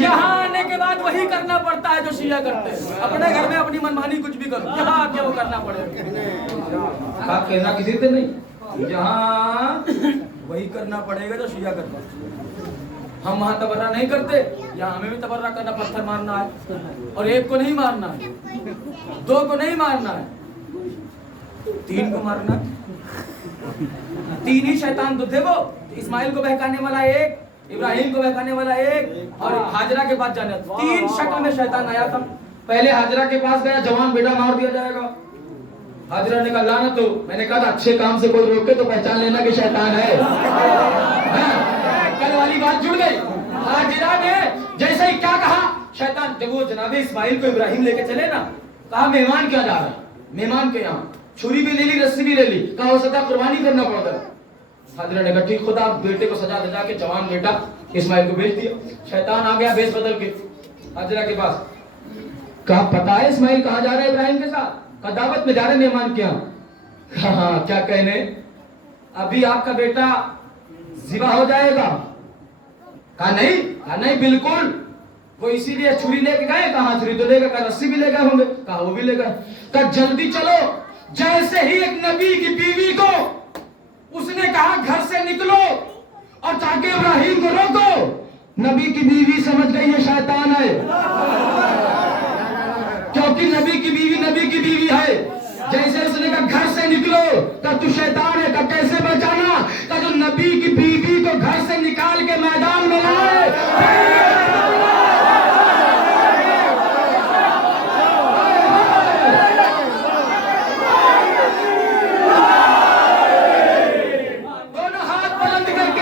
یہاں آنے کے بعد وہی کرنا پڑتا ہے جو شیعہ کرتے ہیں، اپنے گھر میں اپنی منمانی کچھ بھی کرو، یہاں آ کے وہ کرنا پڑے گا۔ کہا کہنا کسی سے نہیں، یہاں وہی کرنا پڑے گا جو شیعہ کرتا ہے۔ ہم وہاں تبرہ نہیں کرتے، یہاں ہمیں بھی تبرہ کرنا، پتھر مارنا ہے، اور ایک کو نہیں مارنا ہے، 2 کو نہیں مارنا ہے، 3 کو مارنا ہے۔ 3 ہی شیطان تو تھے، وہ اسماعیل کو بہکانے والا ایک، ابراہیم کو بہکانے والا ایک، اور حاجرہ کے پاس جانے، 3 شکل میں شیطان آیا تھا۔ پہلے حاجرہ کے پاس گیا، جوان بیٹا مار دیا جائے گا۔ حاجرہ نے کہا لعنت ہو، میں نے کہا تھا اچھے کام سے کوئی روکے تو پہچان لینا کہ شیطان ہے۔ کل والی بات جڑ گئی۔ حاجرہ نے جیسے ہی کیا کہا، شیطان جب وہ جناب اسماعیل کو ابراہیم لے کے چلے نا، کہا مہمان کیا جا رہا ہے، مہمان کے یہاں چھری بھی لے لی، رسی بھی لے لی، کہا ہو سکتا قربانی کرنا پڑتا ہے۔ حاجرہ نے کہا ٹھیک، خدا بیٹے کو سجا دجا کے جوان بیٹا اسماعیل کو بھیج دیا۔ شیطان آ گیا بھیس بدل کے حاجرہ کے پاس، کہا پتا ہے اسماعیل کہاں جا رہا ہے ابراہیم کے ساتھ؟ کہا دعوت میں جا رہے مہمان کے یہاں۔ ہاں کیا کہنے، ابھی آپ کا بیٹا ذبح ہو جائے گا؟ کہا نہیں بالکل، وہ اسی لیے چھری لے کے گئے؟ کہاں چھری تو لے گئے، کہا رسی بھی لے گئے ہوں گے؟ کہا وہ بھی لے گئے۔ کہا جلدی چلو۔ جیسے ہی ایک نبی کی بیوی کو اس نے کہا گھر سے نکلو اور تاکہ ابراہیم کو روکو، نبی کی بیوی سمجھ گئی یہ شیطان ہے، کیونکہ نبی کی بیوی ہے۔ جیسے اس نے کہا گھر سے نکلو، کہا تو شیطان ہے، کہا کیسے بچانا؟ کہا جو نبی کی بیوی کو گھر سے نکال کے میدان میں لائے۔ دونوں ہاتھ بلند کر کے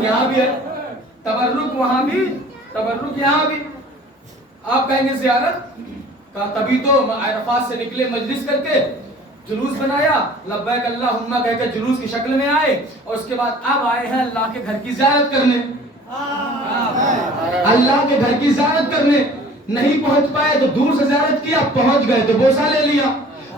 تبرک یہاں بھی ہے، تبرک وہاں بھی، تبرک یہاں بھی. آپ کہیں گے زیارت کا، تبھی تو عرفات سے نکلے مجلس کر کے جلوس بنایا، لبیک اللہم کہہ کے جلوس کی شکل میں آئے، اور اس کے بعد اب آئے ہیں اللہ کے گھر کی زیارت کرنے. اللہ کے گھر کی زیارت کرنے. نہیں پہنچ پائے تو دور سے زیارت کیا، پہنچ گئے تو بوسہ لے لیا،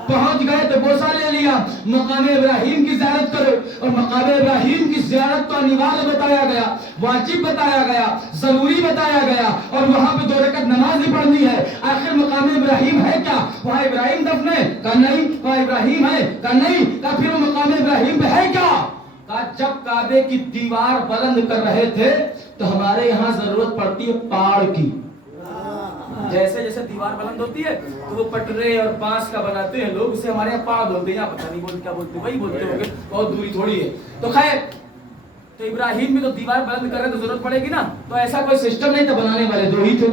پہنچ گئے تو بوسہ لے لیا. مقام ابراہیم کی زیارت کرو، اور مقام ابراہیم کی زیارت تو انیوال بتایا گیا، واجب بتایا گیا، ضروری بتایا گیا، اور وہاں پہ 2 رکعت نماز ہی پڑھنی ہے. آخر مقام ابراہیم ہے کیا؟ وہاں ابراہیم دفن ہے؟ کہا نہیں. وہاں ابراہیم ہے؟ کہا نہیں. کہا پھر وہ مقام ابراہیم پہ ہے کیا؟ کہا جب کعبے کی دیوار بلند کر رہے تھے تو ہمارے یہاں ضرورت پڑتی ہے پاڑ کی. جیسے جیسے دیوار بلند ہوتی ہے تو وہ پٹرے اور بانس کا بناتے ہیں لوگ، اسے ہمارے یہاں پاڑ بولتے ہیں، یا پتہ نہیں بولتے کیا بولتے ہیں، وہی بولتے ہوں گے، بہت دوری تھوڑی ہے. تو خیر، تو ابراہیم میں تو دیوار بلند کر رہے تو ضرورت پڑے گی نا، تو ایسا کوئی سسٹم نہیں تھا، بنانے والے 2 ہی تھے.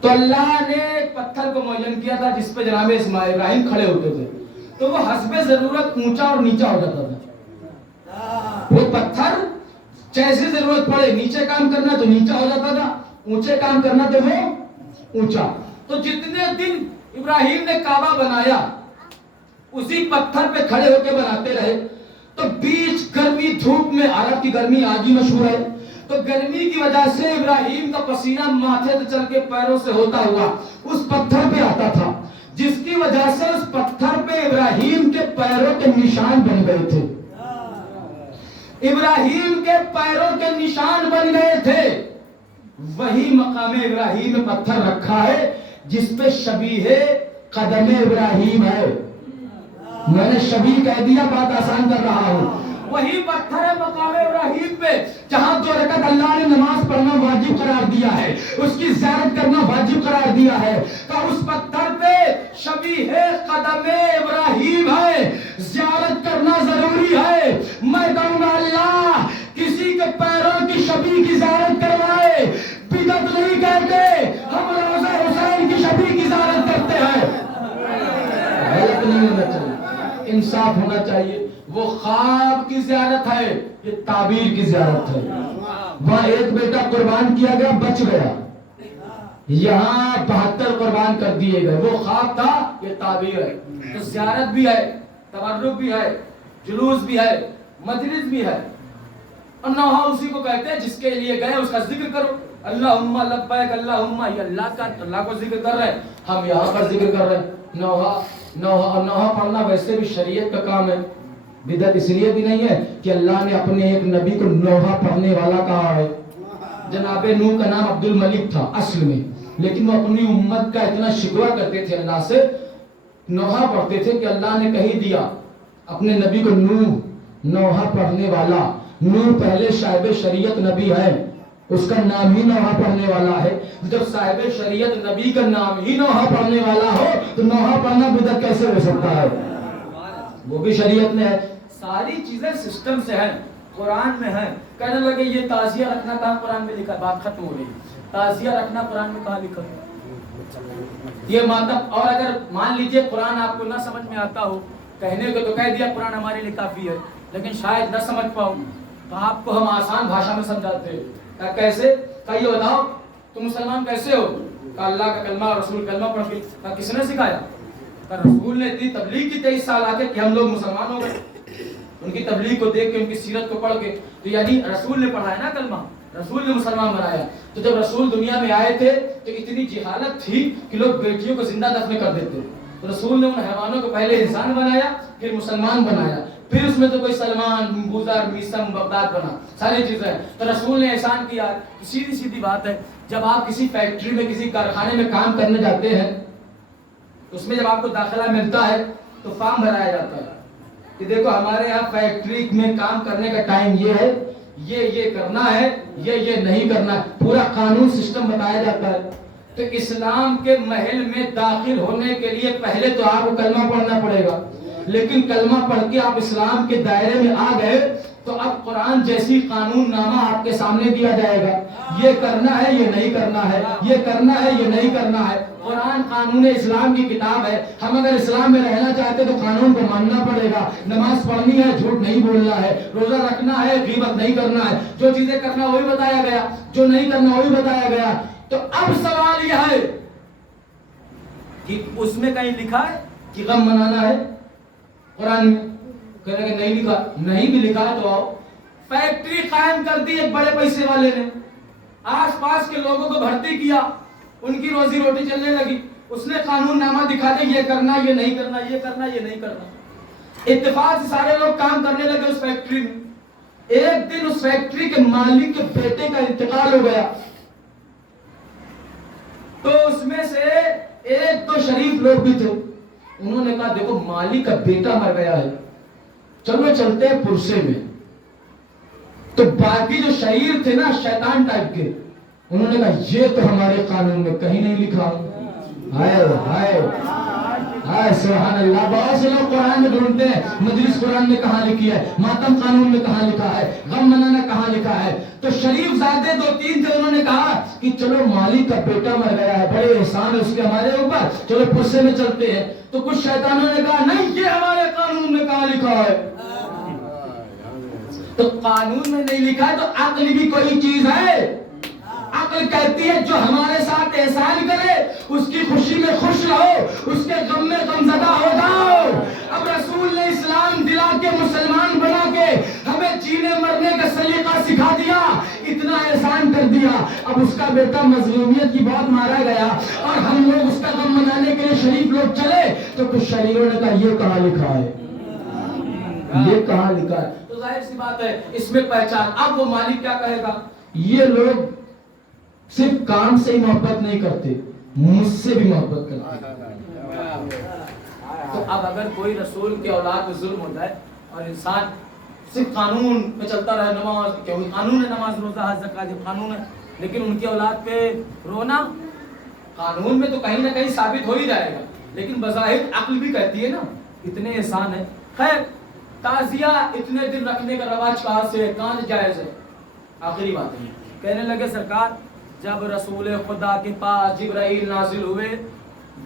تو اللہ نے ایک پتھر کو معین کیا تھا جس پہ جناب ابراہیم کھڑے ہوتے تھے، تو وہ حسب ضرورت اونچا اور نیچا ہو جاتا تھا. وہ پتھر جیسے ضرورت پڑے، نیچے کام کرنا تو نیچا ہو جاتا تھا، اونچے کام کرنا تو وہ اونچا. تو جتنے دن ابراہیم نے کعبہ بنایا اسی پتھر پہ کھڑے ہو کے بناتے رہے. تو بیچ گرمی دھوپ میں، عرب کی گرمی آج ہی مشہور ہے، تو گرمی کی وجہ سے ابراہیم کا پسینہ ماتھے سے چل کے پیروں سے ہوتا ہوا اس پتھر پہ آتا تھا، جس کی وجہ سے اس پتھر پہ ابراہیم کے پیروں کے نشان بن گئے تھے. ابراہیم کے پیروں کے نشان بن گئے تھے. وہی مقام ابراہیم میں پتھر رکھا ہے جس پہ شبیہ قدم ابراہیم ہے. میں نے شبیہ کہہ دیا، بات آسان کر رہا ہوں. وہی پتھر ہے مقام ابراہیم پہ جہاں 2 رکعت اللہ نے نماز پڑھنا واجب قرار دیا ہے، اس کی زیارت کرنا واجب قرار دیا ہے. کہ اس پتھر پہ شبیہ قدم ابراہیم ہے، زیارت کرنا ضروری ہے. میں کہوں گا اللہ کسی کے پیروں کی شبیہ کی زیارت کروائے، بدعت نہیں کہتے، ہم روضہ حسین کی شبیہ کی زیارت کرتے ہیں. غلط نہیں ہونا چاہیے، انصاف ہونا چاہیے. وہ خواب کی زیارت ہے، یہ تعبیر کی زیارت ہے. وہاں ایک بیٹا قربان کیا گیا، بچ گیا، یہاں 72 قربان کر دیے گئے. وہ خواب تھا، یہ تعبیر ہے. تو زیارت بھی ہے، تبرک بھی ہے، جلوس بھی ہے، مجلس بھی ہے. اور نوحہ اسی کو کہتے ہیں جس کے لیے گئے اس کا ذکر کرو. اللہم لبیک اللہم، یہ اللہ کا، اللہ کو ذکر کر رہے ہیں، ہم یہاں پر ذکر کر رہے ہیں. نوحہ پڑھنا ویسے بھی شریعت کا کام ہے. بدعت اس لیے بھی نہیں ہے کہ اللہ نے اپنے ایک نبی کو نوحہ پڑھنے والا کہا ہے. جناب نوح کا نام عبد الملک تھا اصل میں، لیکن وہ اپنی امت کا اتنا شکوہ کرتے تھے اللہ سے، نوحہ پڑھتے تھے کہ اللہ نے کہی دیا اپنے نبی کو نوحہ پڑھنے والا. نوح پہلے صاحب شریعت نبی ہے، اس کا نام ہی نوحہ پڑھنے والا ہے. جب صاحب شریعت نبی کا نام ہی نوحہ پڑھنے والا ہو تو نوحہ پڑھنا بدعت کیسے ہو سکتا ہے؟ وہ بھی شریعت میں ہے. ساری چیزیں سسٹم سے ہیں، قرآن میں ہے. کہنے لگے یہ تعزیہ رکھنا کہاں قرآن میں لکھا؟ بات ختم ہو گئی. تعزیہ رکھنا قرآن میں کہاں لکھا؟ یہ مطلب، اور اگر مان لیجئے قرآن آپ کو نہ سمجھ میں آتا ہو، کہنے کو تو کہہ دیا قرآن ہمارے لیے کافی ہے، لیکن شاید نہ سمجھ پاؤ تو آپ کو ہم آسان بھاشا میں سمجھاتے ہیں. کیسے؟ کہ یہ بتاؤ تم مسلمان کیسے ہو؟ کہ اللہ کا کلمہ اور رسول کلمہ پڑھ کے. کہ کس نے سکھایا؟ کہ رسول نے اتنی تبلیغ کی 23 سال آگے کہ ہم لوگ مسلمان ہو گئے. ان کی تبلیغ کو دیکھ کے، ان کی سیرت کو پڑھ کے، تو یعنی رسول نے پڑھایا نا کلمہ، رسول نے مسلمان بنایا. تو جب رسول دنیا میں آئے تھے تو اتنی جہالت تھی کہ لوگ بیٹیوں کو زندہ دفن کر دیتے. تو رسول نے ان حیوانوں کو پہلے انسان بنایا، پھر مسلمان بنایا، پھر اس میں تو کوئی سلمان، بوزر، میسم، بغداد بنا، ساری چیزیں. تو رسول نے احسان کیا. سیدھی سیدھی بات ہے، جب آپ کسی فیکٹری میں، کسی کارخانے میں کام کرنے جاتے ہیں، اس میں جب آپ کو داخلہ ملتا ہے تو فارم بھرایا جاتا ہے کہ دیکھو ہمارے یہاں فیکٹری میں کام کرنے کا ٹائم یہ ہے، یہ کرنا ہے، یہ نہیں کرنا ہے. پورا قانون سسٹم بتایا جاتا ہے. تو اسلام کے محل میں داخل ہونے کے لیے پہلے تو آپ کو کلمہ پڑھنا پڑے گا، لیکن کلمہ پڑھ کے آپ اسلام کے دائرے میں آ گئے تو تو اب قرآن جیسی قانون نامہ آپ کے سامنے دیا جائے گا، یہ کرنا ہے یہ نہیں کرنا ہے، یہ کرنا ہے یہ نہیں کرنا ہے۔ قرآن قانون اسلام کی کتاب ہے، ہم اگر اسلام میں رہنا چاہتے تو قانون کو ماننا پڑے گا۔ نماز پڑھنی ہے، جھوٹ نہیں بولنا ہے، روزہ رکھنا ہے، غیبت نہیں کرنا ہے، جو چیزیں کرنا وہی بتایا گیا، جو نہیں کرنا وہی بتایا گیا۔ تو اب سوال یہ ہے کہ اس میں کہیں لکھا ہے کہ غم منانا ہے قرآن میں؟ کہنے کہ نہیں لکھا، نہیں بھی لکھا ہے تو آؤ۔ فیکٹری قائم کر دی ایک بڑے پیسے والے نے، آس پاس کے لوگوں کو بھرتی کیا، ان کی روزی روٹی چلنے لگی۔ اس نے قانون نامہ دکھا دیا، یہ کرنا یہ نہیں کرنا، یہ کرنا یہ نہیں کرنا۔ اتفاق سے سارے لوگ کام کرنے لگے اس فیکٹری میں۔ ایک دن اس فیکٹری کے مالک کے بیٹے کا انتقال ہو گیا، تو اس میں سے ایک دو شریف لوگ بھی تھے، انہوں نے کہا دیکھو مالک کا بیٹا مر گیا ہے، چلو چلتے ہیں پرسے میں۔ تو باقی جو شہیر تھے نا شیطان ٹائپ کے، انہوں نے کہا یہ تو ہمارے قانون میں کہیں نہیں لکھا۔ ہائے ہائے ہائے سبحان اللہ۔ بہت سے لوگ قرآن میں ڈھونڈتے ہیں مجلس قرآن میں کہاں لکھی ہے، ماتم قانون میں کہاں لکھا ہے، غم منانا کہاں لکھا ہے۔ تو شریف زادے دو تین تھے، انہوں نے کہا کہ چلو مالک کا بیٹا مر گیا ہے، بڑے احسان ہے اس کے ہمارے اوپر، چلو پرسے میں چلتے ہیں۔ تو کچھ شیطانوں نے کہا نہیں یہ ہمارے قانون میں کہاں لکھا ہے۔ تو قانون میں نہیں لکھا ہے تو عقل بھی کوئی چیز ہے۔ عقل کہتی ہے جو ہمارے ساتھ احسان کرے اس کی خوشی میں خوش رہو، اس کے غم میں غمزدہ ہو جاؤ۔ اب رسول نے اسلام دلا کے مسلمان بنا کے ہمیں جینے مرنے کا سلیقہ سکھا دیا، اتنا احسان کر دیا۔ اب اس کا بیٹا مظلومیت کی بات مارا گیا اور ہم لوگ اس کا غم منانے کے لیے شریف لوگ چلے، تو کچھ شریفوں نے کہا یہ کہاں لکھا ہے، یہ کہاں لکھا ہے۔ تو ظاہر سی بات ہے اس میں پہچان۔ اب وہ مالک کیا کہے گا، یہ لوگ صرف کام سے ہی محبت نہیں کرتے، مجھ سے بھی محبت کرتے۔ تو اب اگر کوئی رسول کے اولاد پہ ظلم ہوتا ہے اور انسان صرف قانون میں چلتا رہے، نماز کیونکہ قانون ہے، نماز روزہ حج زکات جب قانون ہے، لیکن ان کی اولاد پہ رونا قانون میں تو کہیں نہ کہیں ثابت ہو ہی جائے گا، لیکن بظاہر عقل بھی کہتی ہے نا اتنے احسان ہے۔ خیر تعزیہ اتنے دن رکھنے کا رواج کہاں سے ہے، کہاں جائز ہے؟ آخری بات ہے، کہنے لگے سرکار جب رسول خدا کے پاس جبرائیل نازل ہوئے،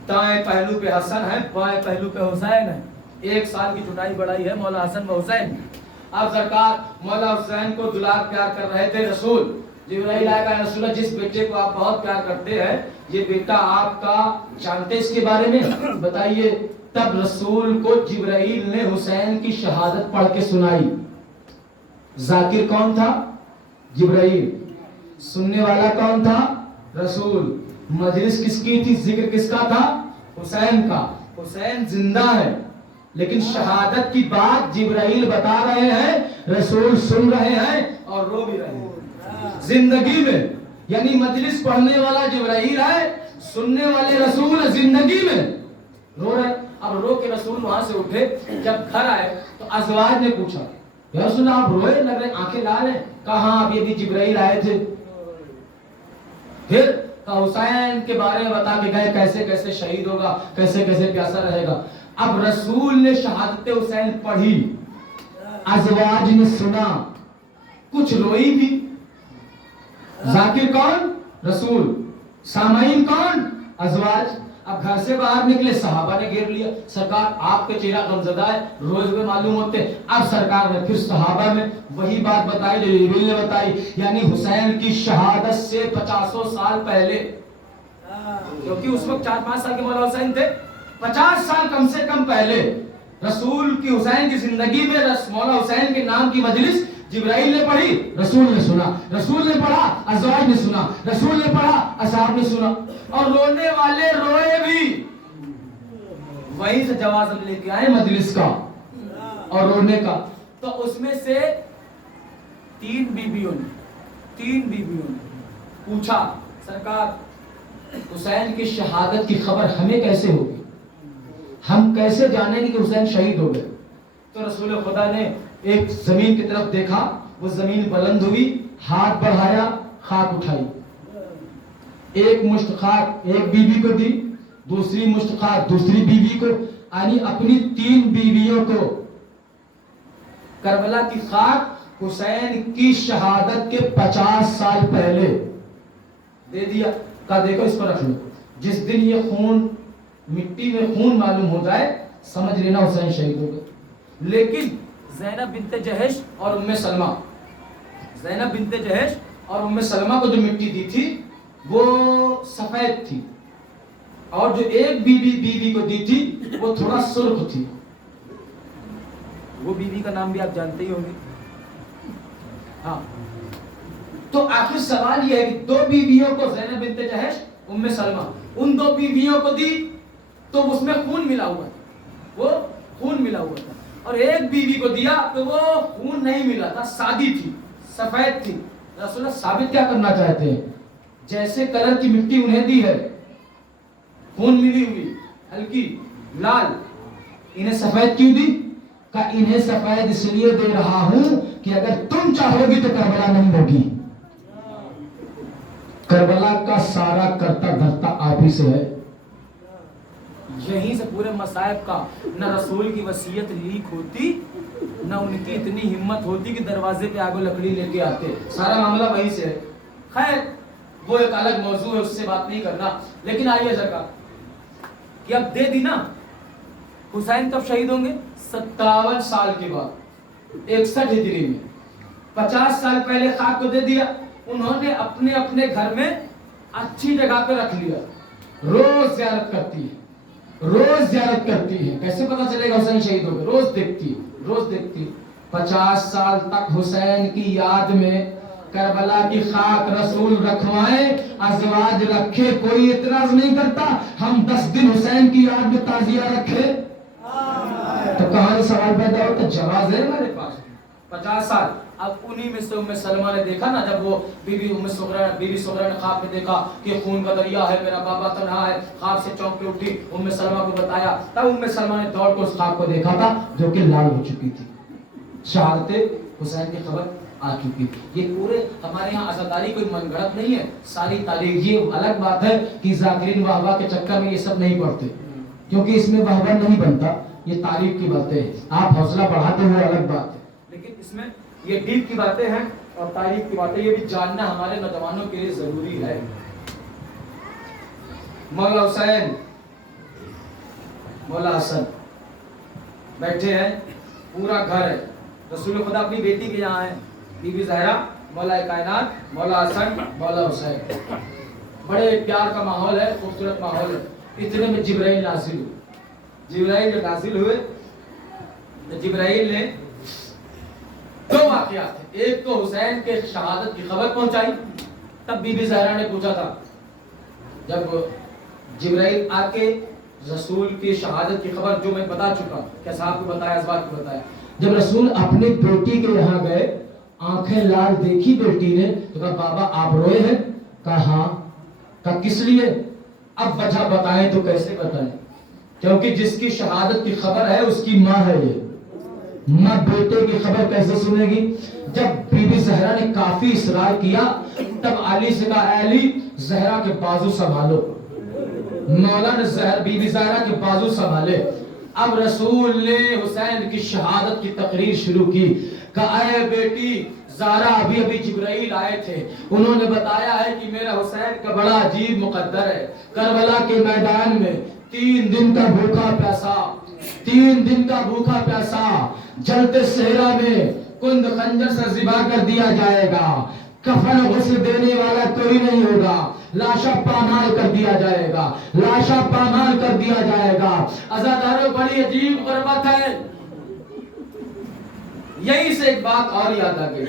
دائیں پہلو پہ حسن ہے، بائیں پہلو پہ حسین ہے، 1 سال کی چھٹائی بڑھائی ہے مولا حسن و حسین۔ اب سرکار مولا حسین کو دلار پیار کر رہے تھے، رسول جبرائیل آئے گا، رسول جس بیٹے کو آپ بہت پیار کرتے ہیں یہ بیٹا آپ کا جانتے اس کے بارے میں بتائیے۔ تب رسول کو جبرائیل نے حسین کی شہادت پڑھ کے سنائی۔ ذاکر کون تھا؟ جبرائیل۔ سننے والا کون تھا؟ رسول۔ مجلس کس کی تھی، ذکر کس کا تھا؟ حسین کا۔ حسین زندہ ہے لیکن شہادت کی بات جبرائیل بتا رہے ہیں، رسول سن رہے ہیں اور رو بھی رہے ہیں زندگی میں۔ یعنی مجلس پڑھنے والا جبرائیل ہے، سننے والے رسول زندگی میں رو رہے۔ اب رو کے رسول وہاں سے اٹھے، جب گھر آئے تو ازواج نے پوچھا یا رسول آپ روئے لگ رہے، آنکھیں لال ہیں؟ کہاں اب یہ بھی جبرائیل آئے تھے۔ پھر حسین کے بارے میں بتا کے گئے، کیسے کیسے شہید ہوگا، کیسے کیسے پیاسا رہے گا۔ اب رسول نے شہادت حسین پڑھی، ازواج نے سنا، کچھ روئی بھی۔ ذاکر کون؟ رسول۔ سامعین کون؟ ازواج۔ اب گھر سے باہر نکلے، صحابہ نے گھیر لیا، سرکار آپ کے چہرہ غمزدہ ہے، روز ہوئے معلوم ہوتے۔ اب سرکار نے پھر صحابہ میں وہی بات بتائی جو جبریل نے بتائی، یعنی حسین کی شہادت سے 50 سال پہلے، کیونکہ اس وقت 4-5 سال کے مولا حسین تھے، 50 سال کم سے کم پہلے رسول کی حسین کی زندگی میں مولا حسین کے نام کی مجلس جبرائیل نے پڑھی، رسول نے سنا، رسول نے پڑھا، ازواج نے سنا، رسول نے پڑھا، اصحاب نے سنا، اور رونے والے روئے بھی۔ وہیں سے جواز لے کے آئے مجلس کا اور رونے کا۔ تو اس میں سے 3 بیویوں نے پوچھا سرکار حسین کی شہادت کی خبر ہمیں کیسے ہوگی، ہم کیسے جانیں گے کہ حسین شہید ہو گئے؟ تو رسول خدا نے ایک زمین کی طرف دیکھا، وہ زمین بلند ہوئی، ہاتھ بڑھایا، خاک اٹھائی، ایک مشت خاک ایک بیوی کو دی، دوسری مشت خاک دوسری بیوی کو، یعنی اپنی 3 بیویوں کو کربلا کی خاک حسین کی شہادت کے 50 سال پہلے دے دیا، کہا دیکھو اس پر رکھ لو، جس دن یہ خون مٹی میں خون معلوم ہو جائے سمجھ لینا حسین شہید ہو گئے۔ لیکن زینب بنت جہش اور ام سلمہ، زینب بنت جہش اور ام سلمہ کو جو مٹی دی تھی وہ سفید تھی، اور جو ایک بیوی کو دی تھی وہ تھوڑا سرخ تھی۔ وہ بیوی کا نام بھی آپ جانتے ہی ہوں گے۔ ہاں، تو آخر سوال یہ ہے کہ دو بیویوں کو زینب بنت جہش ام سلمہ ان دو بیویوں کو دی تو اس میں خون ملا ہوا تھا، وہ خون ملا ہوا تھا، اور ایک بیوی کو دیا تو وہ خون نہیں ملا تھا، سادی تھی، سفید تھی۔ رسول اللہ ثابت کیا کرنا چاہتے ہیں؟ جیسے کلر کی مٹی انہیں دی ہے خون ملی ہوئی ہلکی لال، انہیں سفید کیوں دی؟ کہ انہیں سفید اس لیے دے رہا ہوں کہ اگر تم چاہو گی تو کربلا نہیں ہوگی، کربلا کا سارا کرتا دھرتا آپ ہی سے ہے۔ یہیں سے پورے مصائب کا، نہ رسول کی وصیت لیک ہوتی، نہ ان کی اتنی ہمت ہوتی کہ دروازے پہ آگے لکڑی لے کے آتے، سارا معاملہ وہیں سے ہے۔ خیر وہ ایک الگ موضوع ہے، اس سے بات نہیں کرنا، لیکن آئیے ذرا کہ اب دے دی نا۔ حسین کب شہید ہوں گے؟ 57 سال کے بعد 61 ہجری میں، 50 سال پہلے خاک کو دے دیا، انہوں نے اپنے اپنے گھر میں اچھی جگہ پہ رکھ لیا، روز زیارت کرتی ہے، روز زیارت کرتی ہے۔ کیسے پتا چلے گا حسین شہید ہو گئے؟ روز دیکھتی ہے، روز دیکھتی ہے۔ 50 سال تک حسین کی یاد میں کربلا کی خاک رسول رکھوائیں، ازواج رکھے، کوئی اعتراض نہیں کرتا۔ ہم 10 دن حسین کی یاد میں تعزیہ رکھے تو کہاں سوال پیدا ہوتا؟ جواز ہے ہمارے پاس۔ 50 سال اب انہی میں سے ام سلمہ نے دیکھا نا، جب وہ بیوی سغرا نے خواب میں دیکھا کہ خون کا دریا ہے، میرا بابا تنہا ہے، خواب سے چونک کے اٹھی، ام سلمہ کو بتایا، تب ام سلمہ نے دوڑ کو اس خواب کو دیکھا تھا جو کہ لال ہو چکی تھی، شہادت حسین کی خبر آ چکی تھی۔ یہ پورے ہمارے یہاں عزاداری کوئی من گھڑت نہیں ہے، ساری تاریخ۔ یہ الگ بات ہے کہ ذاکرین واہ کے چکر میں یہ سب نہیں پڑھتے، کیونکہ اس میں واہ نہیں بنتا، یہ تاریخ کی باتیں ہیں، آپ حوصلہ بڑھاتے ہوئے الگ بات ہے، لیکن اس میں یہ ڈیپ کی باتیں ہیں اور تاریخ کی باتیں، یہ بھی جاننا ہمارے نوجوانوں کے لیے ضروری ہے۔ مولا حسین، مولا حسن بیٹھے ہیں، پورا گھر ہے، رسول خدا اپنی بیٹی کے یہاں ہیں، بی بی زہرا، مولا کائنات، مولا حسن، مولا حسین، بڑے پیار کا ماحول ہے، خوبصورت ماحول ہے۔ اتنے میں جبرائیل نازل ہوئے۔ جبرائیل جب نازل ہوئے تو جبرائیل نے دو واقعات ہیں، ایک تو حسین کے شہادت کی خبر پہنچائی، تب بی بی زہرا نے پوچھا تھا، جب جبرائیل آ کے رسول کی شہادت کی خبر جو میں بتا چکا کہ صاحب کو بتایا، اس بات کو بتایا، جب رسول اپنی بیٹی کے یہاں گئے، آنکھیں لال دیکھی بیٹی نے تو کہا بابا آپ روئے ہیں؟ کہا ہاں۔ کہا کس لیے؟ اب وجہ بتائیں تو کیسے بتائیں، کیونکہ جس کی شہادت کی خبر ہے اس کی ماں ہے، یہ ماں بیٹے کی خبر کیسے سنے گی؟ جب بی بی زہرا نے کافی اصرار کیا تب علی سے کہا اے علی زہرا کے بازو سنبھالو، مولا نے بی بی زہرا کے بازو سنبھالے۔ اب رسول نے حسین کی شہادت کی تقریر شروع کی، کہا اے بیٹی زہرا، ابھی جبرائیل آئے تھے، انہوں نے بتایا ہے کہ میرا حسین کا بڑا عجیب مقدر ہے، کربلا کے میدان میں 3 دن کا بھوکا پیاسا، 3 دن کا بھوکا پیاسا، جلتے صحرا میں کند خنجر سے ذبح کر دیا جائے گا، کفن غسل دینے والا کوئی نہیں ہوگا، لاشا پامال کر دیا جائے گا، لاشا پامال کر دیا جائے گا۔ عزاداروں بڑی عجیب غربت ہے۔ یہی سے ایک بات اور یاد آ گئی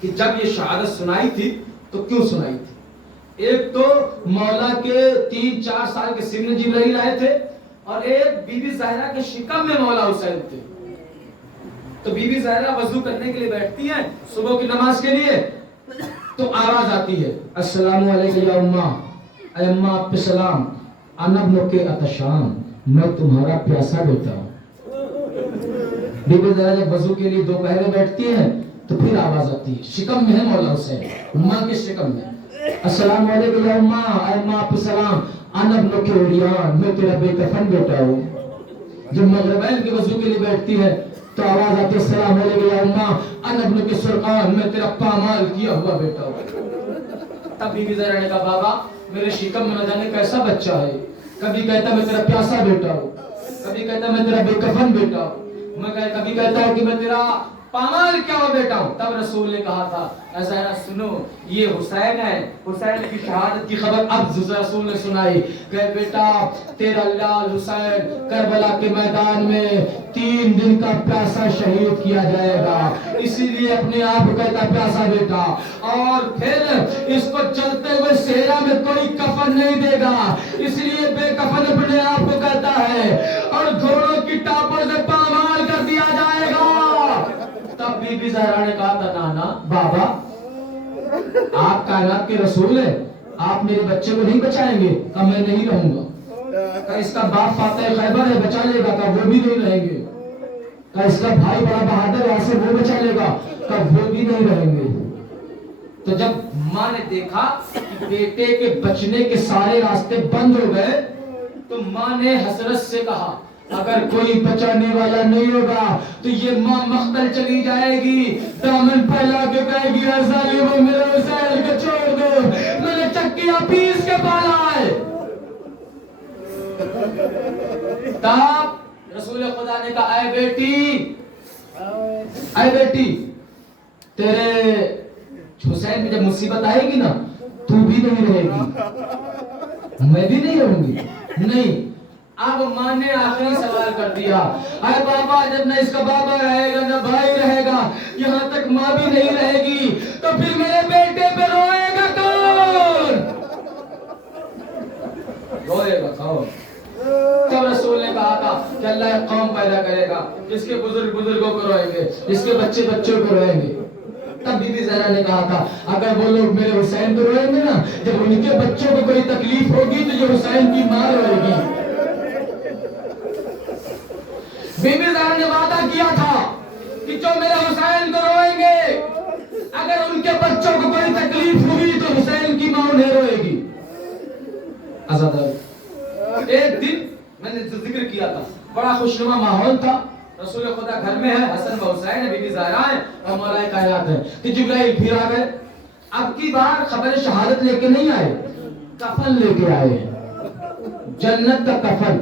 کہ جب یہ شہادت سنائی تھی تو کیوں سنائی تھی؟ ایک تو مولا کے 3-4 سال کے سن میں جبرائیل آئے تھے، اور ایک بی بی زہرا کے شکم میں مولا حسین تھے۔ تو بی بی زہرا وضو کرنے کے لیے بیٹھتی ہیں صبح کی نماز کے لیے، تو آواز آتی ہے السلام علیکم یا اماں، اے اماں آپ پہ سلام، انا ابن کے عطشان، میں تمہارا پیاسا بیٹا ہوں۔ بی بی زہرا جب وضو کے لیے دوپہر میں بیٹھتی ہیں تو پھر آواز آتی ہے، شکم میں ہے مولا حسین، اماں کے شکم میں، السلام علیکم یا اماں، اے اماں آپ پہ سلام، انا ابن کے عریان، میں تیرا بے کفن بیٹا ہوں۔ جب مغربین کے وضو کے لیے بیٹھتی ہے تو آواز آتی السلام علیکم یا اماں انا ابنک سرقان، میں تیرا پامال کیا ہوا بیٹا ہوں۔ تب بی بی زہرا نے کہا بابا میرے شکم میں نہ جانے کیسا بچہ ہے، کبھی کہتا میں تیرا پیاسا بیٹا ہوں، کبھی کہتا میں تیرا بے کفن بیٹا ہوں، کبھی کہتا ہے کہ میں تیرا پامال کیا ہوا بیٹا ہوں۔ تب رسول نے کہا تھا اے زہرا سنو یہ حسین ہے، حسین کی شہادت کی خبر اب رسول نے سنائی کہ بیٹا تیرا لال حسین کربلا کے میدان میں 3 دن کا پیاسا شہید کیا جائے گا، اسی لیے اپنے آپ کو کہتا پیاسا بیٹا، اور پھر اس کو چلتے ہوئے صحرا میں کوئی کفن نہیں دے گا، اس لیے بے کفن اپنے آپ کو کہتا ہے، اور گھوڑوں کی ٹاپوں سے پامال کر دیا جائے گا۔ تب بی بی زہرا نے کہا تھا نانا بابا آپ کائنات کے رسول ہیں، آپ میرے بچے کو نہیں بچائیں گے؟ کہا میں نہیں رہوں گا۔ کہا اس کا باپ فاتح خیبر ہے بچا لے گا؟ کہا وہ بھی نہیں رہیں گے۔ کہا اس کا بھائی بڑا بہادر ہے ایسے وہ بچا لے گا؟ کہا وہ بھی نہیں رہیں گے۔ تو جب ماں نے دیکھا کہ بیٹے کے بچنے کے سارے راستے بند ہو گئے تو ماں نے حسرت سے کہا اگر کوئی بچانے والا نہیں ہوگا تو یہ ماں مقتل چلی جائے گی، دامن پھیلا کے کہے گی اے ظالموں میرے حسین کو چھوڑ دو، میں نے چکیاں پیس کے پالا ہے۔ تب رسول خدا نے کہا اے بیٹی تیرے حسین میں جب مصیبت آئے گی نا تو بھی نہیں رہے گی، میں بھی نہیں رہوں گی۔ نہیں، اب ماں نے آخری سوال کر دیا اے بابا جب نہ اس کا بابا رہے گا نہ بھائی رہے گا، یہاں تک ماں بھی نہیں رہے گی تو پھر میرے بیٹے پہ روئے گا کون؟ روئے گا کون؟ تب رسول نے کہا تھا کہ اللہ ایک قوم پیدا کرے گا جس کے بزرگوں کو روئیں گے، جس کے بچوں کو روئیں گے۔ تب بی بی زہرا نے کہا تھا اگر وہ لوگ میرے حسین کو روئیں گے نا، جب ان کے بچوں کو کوئی تکلیف ہوگی تو یہ حسین کی ماں روئے گی۔ بی بی زہرا نے وعدہ کیا تھا کہ جو میرے حسین کو روئیں گے اگر ان کے بچوں کو کوئی تکلیف ہوئی تو حسین کی ماں انہیں روئے گی۔ ایک دن میں نے ذکر کیا تھا بڑا خوشنما ماحول تھا، رسول خدا گھر میں ہے، حسن و حسین ہے، بی بی زہرا ہے اور مولا کائنات ہے کہ جبرائیل پھر آ گئے۔ اب کی بار خبر شہادت لے کے نہیں آئے، کفن لے کے آئے، جنت کا کفن۔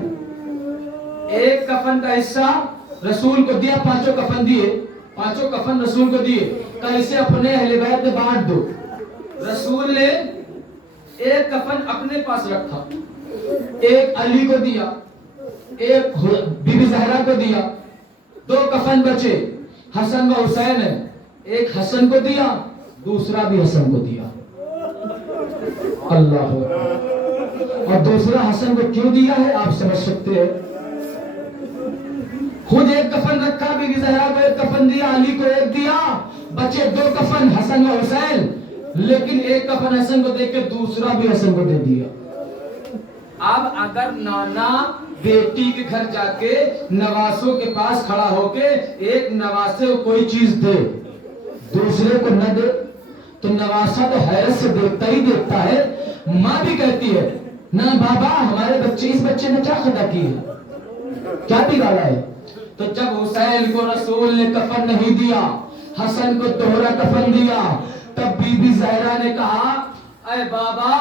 ایک کفن کا حصہ رسول کو دیا، 5 کفن دیے، 5 کفن رسول کو دیے کہ اسے اپنے اہل بیت میں بانٹ دو۔ رسول نے ایک کفن اپنے پاس رکھا، ایک علی کو دیا، ایک بی بی زہرا کو دیا، 2 کفن بچے حسن و حسین ہے، ایک حسن کو دیا دوسرا بھی حسن کو دیا۔ اللہ اور دوسرا حسن کو کیوں دیا ہے آپ سمجھ سکتے ہیں؟ خود ایک کفن رکھا، بی بی زہرا کو ایک کفن دیا، علی کو ایک دیا، بچے 2 کفن حسن و حسین، لیکن ایک کفن حسن کو دے کے دوسرا بھی حسن کو دے دیا۔ اب اگر نانا بیٹی کے گھر جا کے نواسوں کے پاس کھڑا ہو کے ایک نواسے کو کوئی چیز دے دوسرے کو نہ دے تو نواسا تو حیرت سے دیکھتا ہی دیکھتا ہے۔ ماں بھی کہتی ہے نہ بابا ہمارے بچے، اس بچے نے کیا خطا کی ہے، کیا بگاڑا ہے؟ تو جب حسین کو رسول نے کفن نہیں دیا، حسن کو دوہرا کفن دیا، تب بی بی زہرا نے کہا اے بابا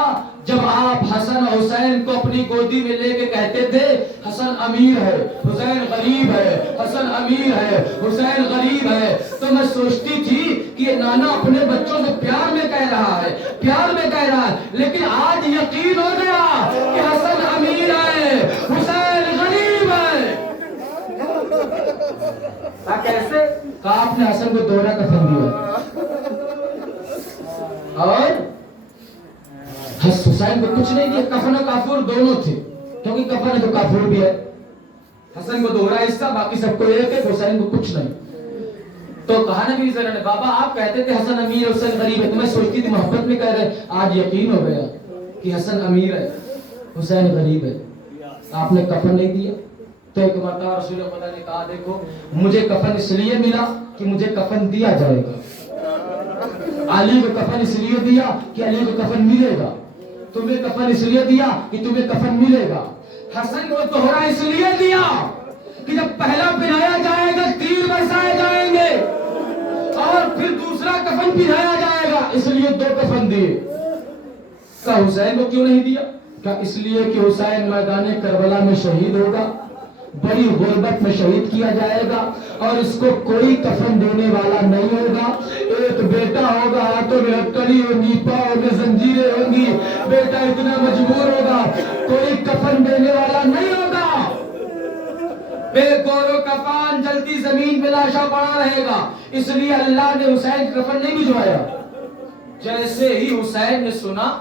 جب آپ حسن و حسین کو اپنی گودی میں لے کے کہتے تھے حسن امیر ہے حسین غریب ہے، حسن امیر ہے حسین غریب ہے، تو میں سوچتی تھی کہ یہ نانا اپنے بچوں سے پیار میں کہہ رہا ہے، پیار میں کہہ رہا ہے، لیکن آج یقین ہو گیا کہ حسن امیر ہے حسین غریب ہے۔ کیسے؟ کہا آپ نے حسن کو دوہرا کفن دیا اور حسین کو کچھ نہیں دیا، کفن و کافور دونوں تھے، کیونکہ کفن ہے تو کافور بھی ہے۔ حسن کو دوہرا حصہ، باقی سب کو ایک ہے، حسین کو کچھ نہیں۔ تو کہا نبی صلی اللہ علیہ وسلم بابا آپ کہتے تھے حسن امیر حسین غریب ہے، تو میں سوچتی تھی محبت میں کہہ رہے، آج یقین ہو گیا کہ حسن امیر ہے حسین غریب ہے، آپ نے کفن نہیں دیا۔ تو ایک مرتبہ رسول خدا نے کہا دیکھو مجھے کفن اس لیے ملا کہ مجھے کفن دیا جائے گا، علی کو کفن اس لیے دیا کہ علی کو کفن ملے گا، تمہیں کفن اس لیے دیا کہ تمہیں کفن ملے گا، حسن کو دوہرا اس لیے دیا کہ جب پہلا پہنایا جائے گا تیر برسائے جائیں گے اور پھر دوسرا کفن پہنایا جائے گا، اس لیے 2 کفن دیے۔ کہا حسین کو کیوں نہیں دیا؟ کہا اس لیے کہ حسین میدان کربلا میں شہید ہوگا، بڑی غربت میں شہید کیا جائے گا اور اس کو کوئی کفن دینے والا نہیں ہوگا۔ ایک بیٹا ہوگا، ہاتھوں میں ہتھکڑی ہوگی، پاؤں میں زنجیریں ہوں گی، بیٹا اتنا مجبور ہوگا، کوئی کفن دینے والا نہیں ہوگا، بے گور و کفن جلدی زمین پہ لاشا پڑا رہے گا۔ اس لیے اللہ نے حسین کفن نہیں بھجوایا۔ جیسے ہی حسین نے سنا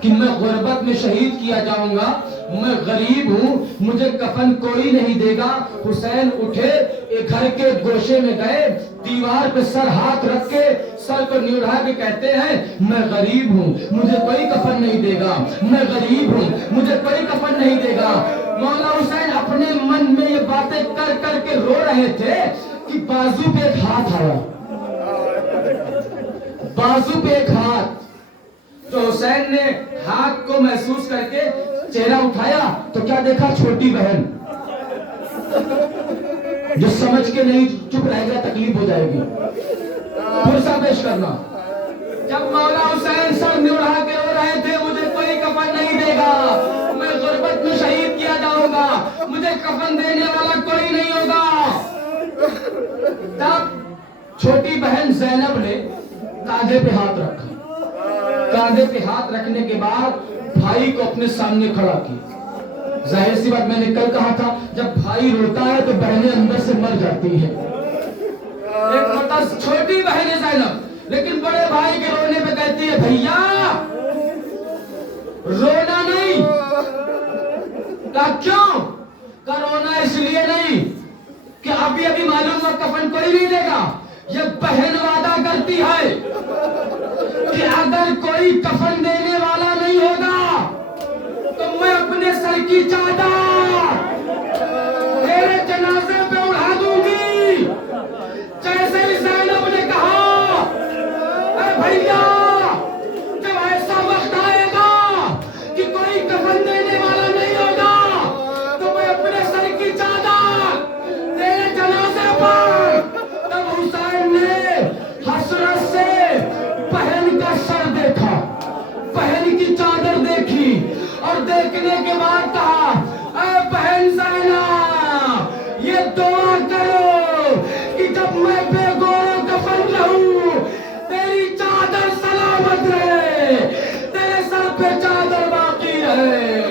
کہ میں غربت میں شہید کیا جاؤں گا، میں غریب ہوں، مجھے کفن کوئی نہیں دے گا، حسین اٹھے، ایک گھر کے گوشے میں گئے، دیوار پہ سر ہاتھ رکھ کے سر کو نیڑا کے کہتے ہیں میں غریب ہوں، مجھے کوئی کفن نہیں دے گا، میں غریب ہوں، مجھے کوئی کفن نہیں دے گا۔ مولا حسین اپنے من میں یہ باتیں کر کر کے رو رہے تھے کہ بازو پہ ایک ہاتھ آیا، بازو پہ ایک ہاتھ۔ تو حسین نے ہاتھ کو محسوس کر کے چہرہ اٹھایا تو کیا دیکھا؟ چھوٹی بہن، جو سمجھ کے نہیں چپ رہ گیا تکلیف ہو جائے گی، پرسہ پیش کرنا۔ جب مولا حسین سر نیڑا کے رو رہے تھے مجھے کوئی کفن نہیں دے گا، میں غربت میں شہید کیا جاؤں گا، مجھے کفن دینے والا کوئی نہیں ہوگا، تب چھوٹی بہن زینب نے کاندھے پہ ہاتھ رکھا۔ کاندھے پہ ہاتھ رکھنے کے بعد بھائی کو اپنے سامنے کھڑا کیا۔ ظاہر سی بات میں نے کل کہا تھا جب بھائی روتا ہے تو بہنیں اندر سے مر جاتی ہیں۔ ایک مرتبہ چھوٹی بہن ہے زینب، لیکن بڑے بھائی کے رونے پہ کہتی ہے بھیا رونا نہیں۔ کہا کیوں؟ کہا رونا اس لیے نہیں کہ ابھی ابھی معلوم ہوا کفن کوئی نہیں دے گا، یہ بہن وعدہ کرتی ہے کہ اگر کوئی کفن دینے والا نہیں ہوگا تو میں اپنے سر کی چادر تیرے جنازے پہ اڑا دوں گی۔ جیسے ہی زینب نے کہا اے بھیا جب ایسا وقت آئے گا کہ کوئی کفن دینے والا نہیں ہوگا تو میں اپنے سر کی چادر تیرے جنازے پر، تب حسین نے حسرت سے بہن کا سر دیکھا، بہن کی چادر دیکھی اور دیکھنے کے بعد کہا اے بہن زینب یہ دعا کرو کہ جب میں بے گور و کفن رہوں تیری چادر سلامت رہے، تیرے سر پہ چادر باقی رہے،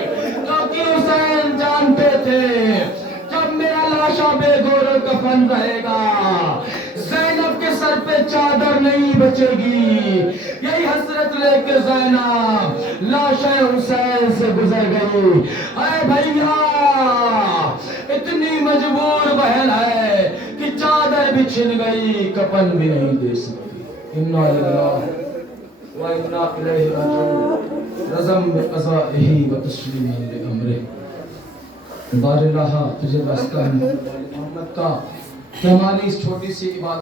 کیونکہ حسین جانتے تھے جب میرا لاشا بے گور و کفن رہے گا زینب کے سر پہ چادر نہیں بچے گی۔ یہی حسرت لے کے زینب لاش حسین سے گزر گئی۔ اے بھیا اتنی مجبور بہن ہے کہ چادر بھی چھن گئی، کفن بھی نہیں دے سکتی۔ انا للہ و انا الیہ راجعون، رضم بقضائہ و تسلیما لامرہ۔ بار اللہ تجھے واسطہ محمد کا کہ ہماری اس چھوٹی سی عبادت